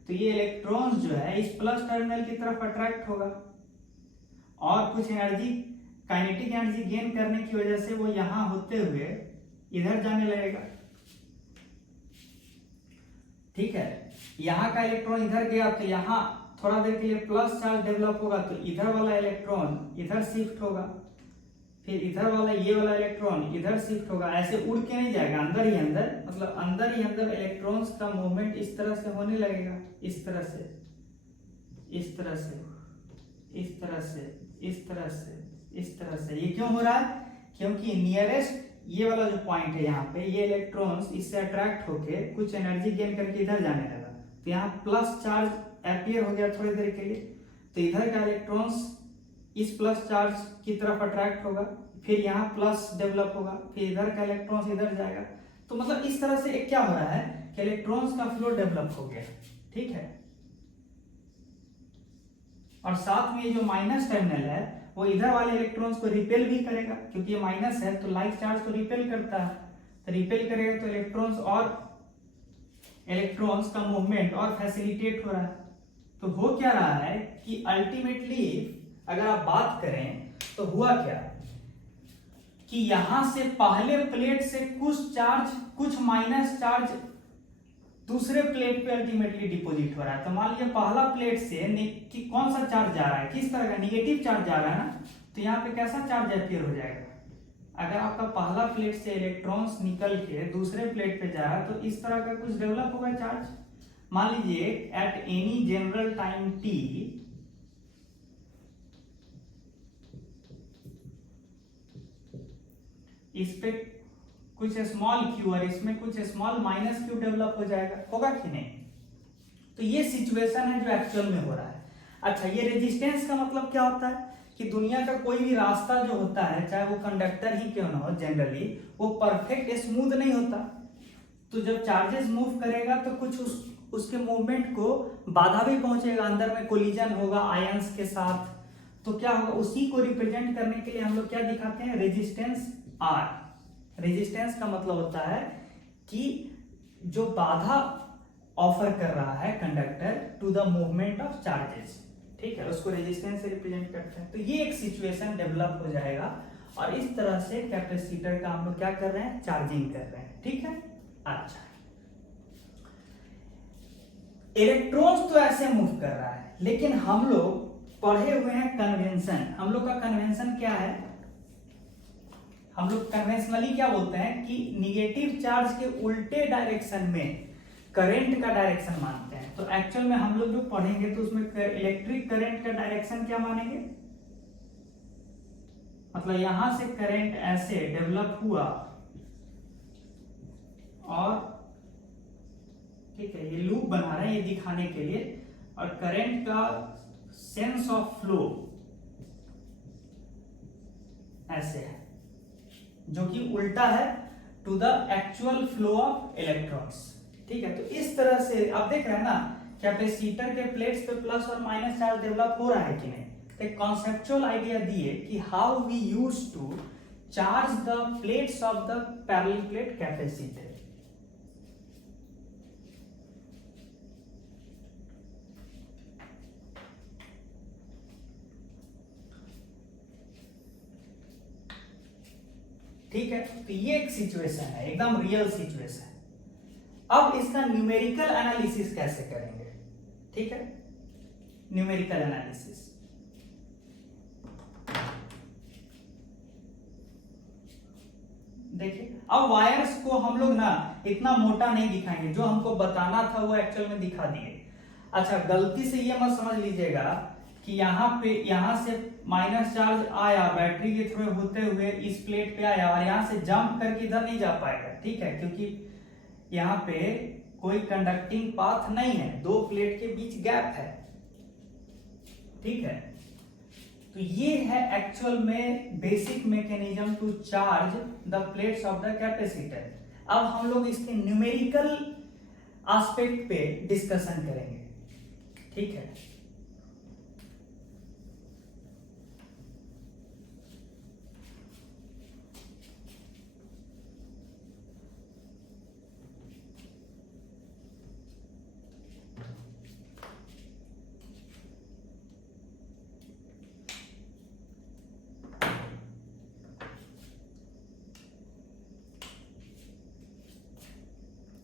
तो ये इलेक्ट्रॉन्स जो है इस प्लस टर्मिनल की तरफ अट्रैक्ट होगा और कुछ एनर्जी, काइनेटिक एनर्जी गेन करने की वजह से वो यहां होते हुए इधर जाने लगेगा। ठीक है, यहाँ का इलेक्ट्रॉन इधर गया तो यहाँ थोड़ा देर के लिए प्लस चार्ज डेवलप होगा, तो इधर वाला इलेक्ट्रॉन इधर शिफ्ट होगा, फिर इधर वाला ये वाला इलेक्ट्रॉन इधर शिफ्ट होगा। ऐसे उड़ के नहीं जाएगा, अंदर ही अंदर, मतलब अंदर ही अंदर इलेक्ट्रॉन्स का मूवमेंट इस तरह से होने लगेगा, इस तरह से, इस तरह से, इस तरह से, इस तरह से, इस तरह से। ये क्यों हो रहा है? क्योंकि नियरेस्ट ये वाला जो पॉइंट है यहाँ पे, ये इलेक्ट्रॉन्स इससे अट्रैक्ट होके कुछ एनर्जी गेन करके इधर जाने लगा, तो यहाँ प्लस चार्ज अपीयर हो गया थोड़ी देर के लिए, तो इधर का इलेक्ट्रॉन्स इस प्लस चार्ज की तरफ अट्रैक्ट होगा, फिर यहाँ प्लस डेवलप होगा, फिर इधर का इलेक्ट्रॉन्स इधर जाएगा। तो मतलब इस तरह से एक क्या हो रहा है कि इलेक्ट्रॉन्स का फ्लो डेवलप हो गया। ठीक है, और साथ में ये जो माइनस टर्मिनल है वो इधर वाले इलेक्ट्रॉन्स को रिपेल भी करेगा, क्योंकि ये माइनस है तो लाइक चार्ज को रिपेल करता है, तो रिपेल करेगा तो इलेक्ट्रॉन्स का मूवमेंट और फैसिलिटेट हो रहा है। तो हो क्या रहा है कि अल्टीमेटली अगर आप बात करें तो हुआ क्या कि यहां से पहले प्लेट से कुछ चार्ज, कुछ माइनस चार्ज दूसरे प्लेट पे अल्टीमेटली डिपॉजिट हो रहा है। तो मान लीजिए पहला प्लेट से कि कौन सा चार्ज जा रहा है, किस तरह का निगेटिव चार्ज जा रहा है ना, तो यहाँ पे कैसा चार्ज अपीयर हो जाएगा? अगर आपका पहला प्लेट से इलेक्ट्रॉन्स निकल के दूसरे प्लेट पे जा रहा है तो इस तरह का कुछ डेवलप होगा चार्ज। मान लीजिए at any general time t, इस पे कुछ स्मॉल q और इसमें कुछ स्मॉल माइनस q डेवलप हो जाएगा, होगा कि नहीं? तो ये सिचुएशन है जो एक्चुअल में हो रहा है। अच्छा, ये रेजिस्टेंस का मतलब क्या होता है कि दुनिया का कोई भी रास्ता जो होता है, चाहे वो कंडक्टर ही क्यों ना हो, जनरली वो परफेक्ट स्मूथ नहीं होता। तो जब चार्जेस मूव करेगा तो कुछ उसके मूवमेंट को बाधा भी पहुंचेगा, अंदर में कोलिजन होगा आयंस के साथ। तो क्या होगा, उसी को रिप्रेजेंट करने के लिए हम लोग क्या दिखाते हैं? Resistance R। रेजिस्टेंस का मतलब होता है कि जो बाधा ऑफर कर रहा है conductor to the movement of charges, ठीक है, उसको रेजिस्टेंस से रिप्रेजेंट करते हैं। तो ये एक सिचुएशन डेवलप हो जाएगा और इस तरह से कैपेसिटर का हम लोग क्या कर रहे हैं, चार्जिंग कर रहे हैं। ठीक है, अच्छा, इलेक्ट्रॉन्स तो ऐसे मूव कर रहा है, लेकिन हम लोग पढ़े हुए हैं कन्वेंशन। हम लोग का कन्वेंशन क्या है, हम लोग कन्वेंशनली क्या बोलते हैं कि निगेटिव चार्ज के उल्टे डायरेक्शन में करंट का डायरेक्शन मानते हैं। तो एक्चुअल में हम लोग जो पढ़ेंगे तो उसमें इलेक्ट्रिक करंट का डायरेक्शन क्या मानेंगे, मतलब यहां से करंट ऐसे डेवलप हुआ और ठीक है, ये लूप बना रहे हैं ये दिखाने के लिए, और करंट का सेंस ऑफ फ्लो ऐसे है, जो कि उल्टा है to the actual flow of electrons. ठीक है, तो इस तरह से आप देख रहे हैं ना कैपेसिटर के प्लेट्स पे प्लस और माइनस चार्ज डेवलप हो रहा है कि नहीं। एक कॉन्सेप्चुअल आइडिया दिए कि how we use to charge the plates of the parallel plate capacitor. ठीक है, तो ये एक सिचुएशन है, एकदम रियल सिचुएशन। अब इसका न्यूमेरिकल एनालिसिस कैसे करेंगे, ठीक है, न्यूमेरिकल एनालिसिस। देखिए, अब वायर्स को हम लोग ना इतना मोटा नहीं दिखाएंगे, जो हमको बताना था वो एक्चुअल में दिखा दिए। अच्छा, गलती से ये मत समझ लीजिएगा कि यहां से माइनस चार्ज आया बैटरी के थ्रू होते हुए इस प्लेट पे आया और यहां से जंप करके इधर नहीं जा पाएगा। ठीक है, क्योंकि यहाँ पे कोई कंडक्टिंग पाथ नहीं है, दो प्लेट के बीच गैप है। ठीक है, तो ये है एक्चुअल में basic mechanism to charge the plates of the capacitor. अब हम लोग इसके न्यूमेरिकल एस्पेक्ट पे डिस्कशन करेंगे। ठीक है,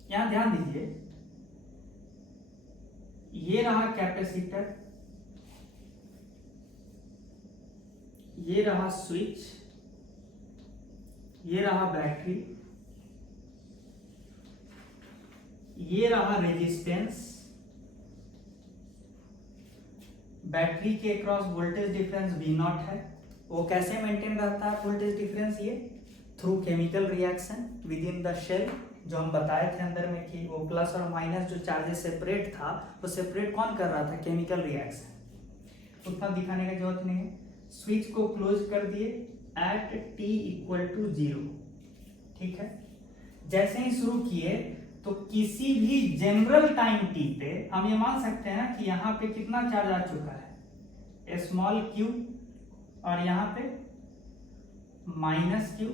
यहां ध्यान दीजिए, ये रहा कैपेसिटर, ये रहा स्विच, ये रहा बैटरी, ये रहा रेजिस्टेंस। बैटरी के अक्रॉस वोल्टेज डिफरेंस V0 है। वो कैसे मेंटेन रहता है वोल्टेज डिफरेंस, ये through chemical reaction within the cell, जो हम बताए थे अंदर में कि वो प्लस और माइनस जो चार्जेस सेपरेट था वो सेपरेट कौन कर रहा था, केमिकल रिएक्शन। उतना दिखाने की जरूरत नहीं है। स्विच को क्लोज कर दिए एट t इक्वल टू 0। ठीक है, जैसे ही शुरू किए तो किसी भी जनरल टाइम t पे हम ये मान सकते हैं कि यहाँ पे कितना चार्ज आ चुका है, स्मॉल q, और यहाँ पे माइनस q।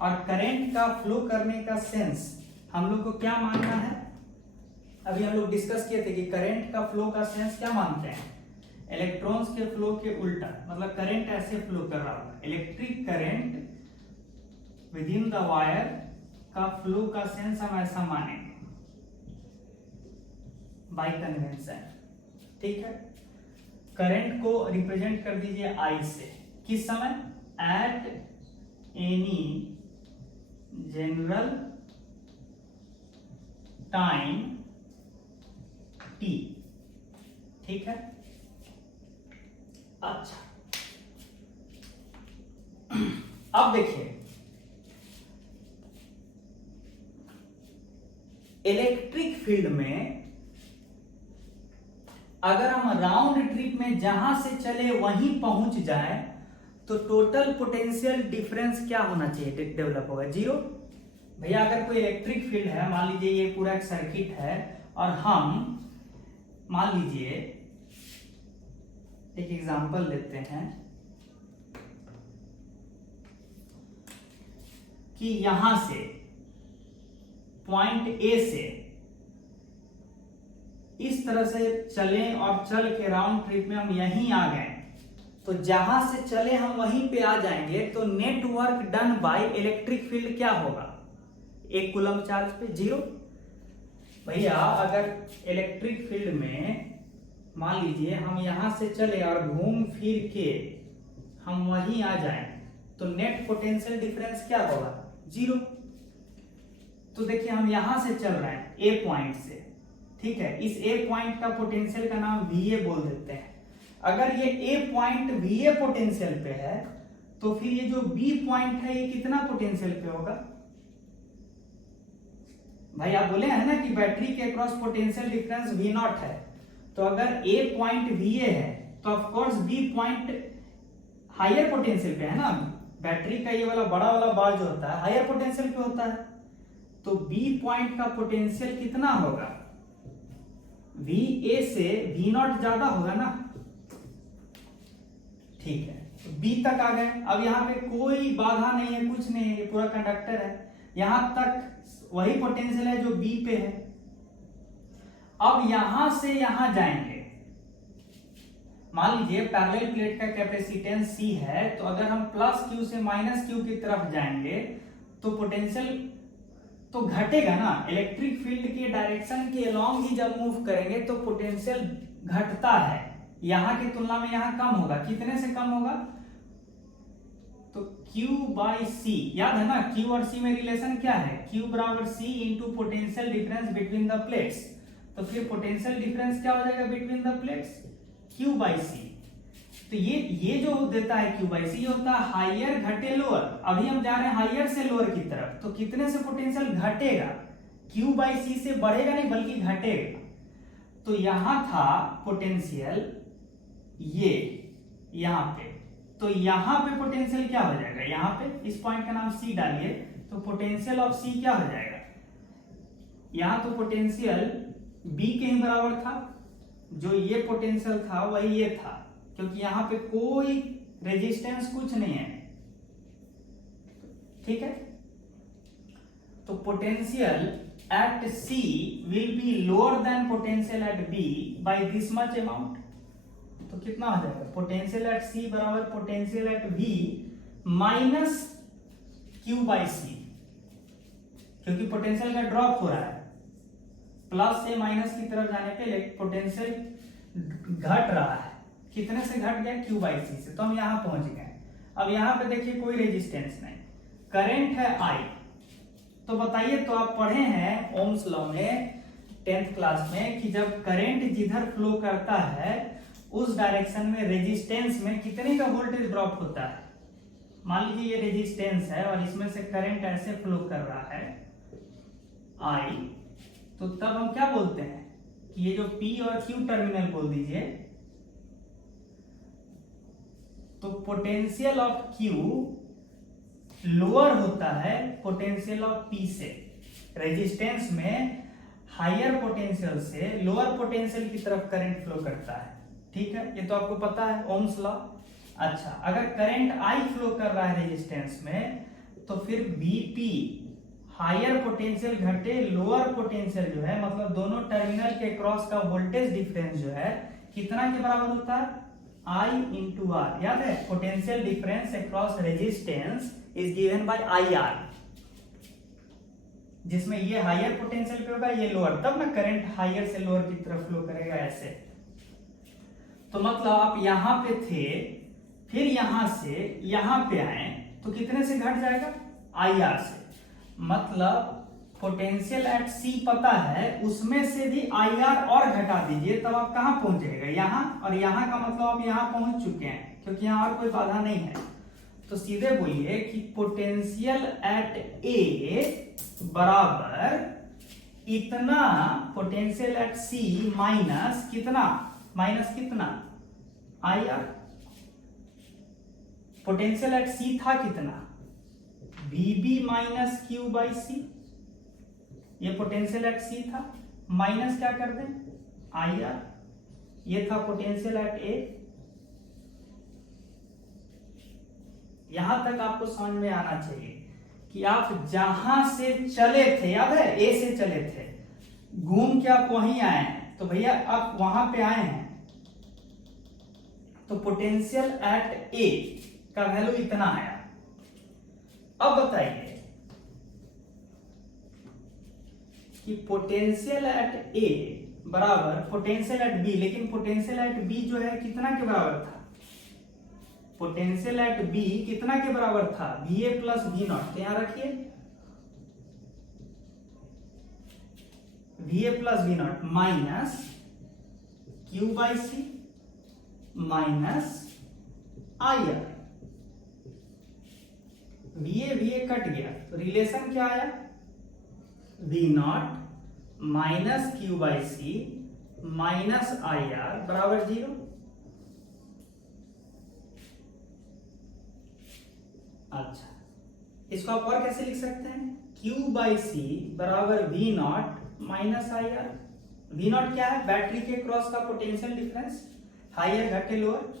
और करंट का फ्लो करने का सेंस हम लोग को क्या मानना है, अभी हम लोग डिस्कस किए थे कि करंट का फ्लो का सेंस क्या मानते हैं, इलेक्ट्रॉन्स के फ्लो के उल्टा, मतलब करंट ऐसे फ्लो कर रहा होगा। Electric current with in the wire का फ्लो का सेंस हम ऐसा मानेंगे बाय कन्वेंशन। ठीक है, करंट को रिप्रेजेंट कर दीजिए I से, किस समय, at any general time t। ठीक है, अच्छा, अब देखिए इलेक्ट्रिक फील्ड में अगर हम राउंड ट्रिप में जहां से चले वहीं पहुंच जाए तो टोटल पोटेंशियल डिफरेंस क्या होना चाहिए, डेवलप होगा 0। भैया अगर कोई इलेक्ट्रिक फील्ड है, मान लीजिए ये पूरा एक सर्किट है और हम मान लीजिए एक एग्जांपल लेते हैं कि यहां से पॉइंट A से इस तरह से चलें और चल के राउंड ट्रिप में हम यहीं आ गए, तो जहां से चले हम वहीं पे आ जाएंगे, तो net work done bye electric field क्या होगा, 1 कूलम चार्ज पे 0। भैया अगर इलेक्ट्रिक फील्ड में मान लीजिए हम यहां से चले और घूम फिर के हम वहीं आ जाएं, तो नेट पोटेंशियल डिफरेंस क्या होगा, 0। तो देखिए हम यहां से चल रहे हैं ए पॉइंट से, ठीक है, इस ए पॉइंट का पोटेंशियल का नाम VA बोल देते हैं। अगर ये ए पॉइंट VA पोटेंशियल पे है, तो फिर ये जो B पॉइंट है ये कितना पोटेंशियल पे होगा। भाई आप बोले हैं ना कि बैटरी के अक्रॉस पोटेंशियल डिफरेंस V0 है, तो अगर ए पॉइंट VA है तो of course B point higher potential पे है ना। बैटरी का ये वाला बड़ा वाला बार जो होता है हायर पोटेंशियल पे होता है, तो B पॉइंट का पोटेंशियल कितना होगा, VA से V0 ज्यादा होगा ना। ठीक है, तो B तक आ गए। अब यहाँ पे कोई बाधा नहीं है, कुछ नहीं है, ये पूरा कंडक्टर है, यहां तक वही पोटेंशियल है जो B पे है। अब यहां से यहां जाएंगे, मान लीजिए पैरेलल प्लेट का कैपेसिटेंस C है, तो अगर हम प्लस Q से माइनस Q की तरफ जाएंगे तो पोटेंशियल तो घटेगा ना। इलेक्ट्रिक फील्ड के डायरेक्शन के अलोंग ही जब मूव करेंगे तो पोटेंशियल घटता है, यहां की तुलना में यहां कम होगा। कितने से कम होगा, तो Q/C, याद है ना Q और C में रिलेशन क्या है, Q बराबर C into potential difference between the plates. तो फिर पोटेंशियल डिफरेंस क्या हो जाएगा बिटवीन द प्लेट्स, Q/C। तो ये जो देता है Q/C, ये होता है हायर घटे लोअर। अभी हम जा रहे हैं हायर से लोअर की तरफ, तो कितने से पोटेंशियल घटेगा, Q/C से बढ़ेगा नहीं बल्कि घटेगा। तो यहां था पोटेंशियल ये यहां पे, तो यहां पे पोटेंशियल क्या हो जाएगा, यहां पे इस पॉइंट का नाम C डालिए, तो पोटेंशियल ऑफ C क्या हो जाएगा, यहां तो पोटेंशियल B के ही बराबर था, जो ये पोटेंशियल था वही ये था, क्योंकि यहां पे कोई रेजिस्टेंस कुछ नहीं है। ठीक है, तो potential at C will be lower than potential at B by this much amount. तो कितना हो जाएगा, पोटेंशियल एट C बराबर potential at B minus Q/C, क्योंकि पोटेंशियल का ड्रॉप हो रहा है, प्लस से माइनस की तरफ जाने पे पोटेंशियल घट रहा है। कितने से घट गया, Q/C से। तो हम यहां पहुंच गए। अब यहां पे देखिए कोई रेजिस्टेंस नहीं, करंट है I। तो बताइए, तो आप पढ़े हैं ओम्स लॉ में 10th क्लास में कि जब करंट जिधर फ्लो करता है उस डायरेक्शन में रेजिस्टेंस में कितने का वोल्टेज ड्रॉप होता है। मान लीजिए ये रेजिस्टेंस है और इसमें से करंट ऐसे फ्लो कर रहा है I, तो तब हम क्या बोलते हैं कि ये जो P और Q टर्मिनल बोल दीजिए, तो पोटेंशियल ऑफ Q लोअर होता है पोटेंशियल ऑफ P से। रेजिस्टेंस में हायर पोटेंशियल से लोअर पोटेंशियल की तरफ करंट फ्लो करता है। ठीक है, ये तो आपको पता है ओम्स लॉ। अच्छा, अगर करंट I फ्लो कर रहा है रेजिस्टेंस में, तो फिर Vp हायर पोटेंशियल घटे लोअर पोटेंशियल जो है, मतलब दोनों टर्मिनल के क्रॉस का वोल्टेज डिफरेंस जो है कितना के बराबर होता है, I इंटू R। याद है, potential difference across resistance is given by IR, जिसमें ये हायर पोटेंशियल पे होगा, ये लोअर, तब ना करंट हायर से लोअर की तरफ फ्लो करेगा ऐसे। तो मतलब आप यहां पे थे, फिर यहां से यहां पे आए, तो कितने से घट जाएगा, IR से। मतलब पोटेंशियल एट C पता है, उसमें से भी IR और घटा दीजिए, तब आप कहां पहुंच जाएगा, यहां। और यहां का मतलब आप यहां पहुंच चुके हैं, क्योंकि यहां और कोई बाधा नहीं है। तो सीधे बोलिए कि पोटेंशियल एट A बराबर इतना पोटेंशियल एट C माइनस कितना, IR। पोटेंशियल एट C था कितना, VB माइनस Q/C। ये पोटेंशियल एट C था, माइनस क्या कर दें, IR। ये था पोटेंशियल एट A। यहां तक आपको समझ में आना चाहिए कि आप जहां से चले थे, याद है A से चले थे, घूम के आप वहीं आए हैं, तो भैया आप वहां पे आए हैं, तो पोटेंशियल एट ए का वैल्यू इतना आया। अब बताइए कि पोटेंशियल एट ए बराबर पोटेंशियल एट बी, लेकिन पोटेंशियल एट बी जो है कितना के बराबर था? पोटेंशियल एट बी कितना के बराबर था? VA plus V0। तो यहां रखिए VA plus V0 minus Q by C minus IR। VA cut गया तो रिलेशन क्या आया? V0 minus Q by C minus IR बराबर 0। अच्छा, इसको आप और कैसे लिख सकते हैं? Q बाई सी बराबर V0 माइनस IR। V0 क्या है? बैटरी के क्रॉस का पोटेंशियल डिफरेंस, हायर घटे lower.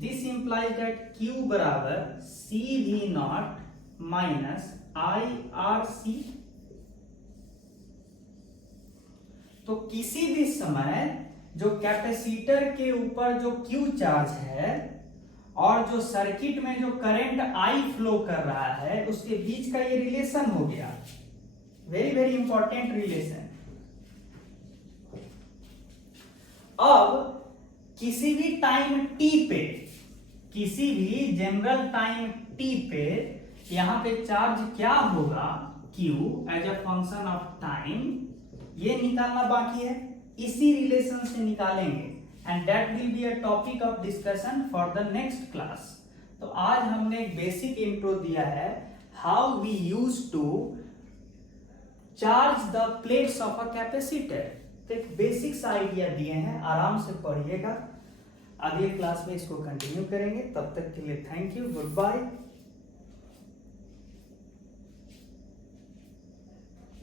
This implies that Q बराबर CV0 माइनस IRC। तो किसी भी समय जो कैपेसिटर के ऊपर जो Q चार्ज है और जो सर्किट में जो करंट I फ्लो कर रहा है उसके बीच का ये रिलेशन हो गया। Very very important relation. अब किसी भी टाइम t पे, किसी भी जनरल टाइम t पे यहां पे चार्ज क्या होगा? Q as a function of time, ये निकालना बाकी है, इसी रिलेशन से निकालेंगे and that will be a topic of discussion for the next class. तो आज हमने एक बेसिक इंट्रो दिया है how we use to charge the plates of a capacitor. तो एक बेसिक्स आइडिया दिए हैं, आराम से पढ़िएगा। अगले क्लास में इसको कंटिन्यू करेंगे। तब तक के लिए थैंक यू, गुड बाय।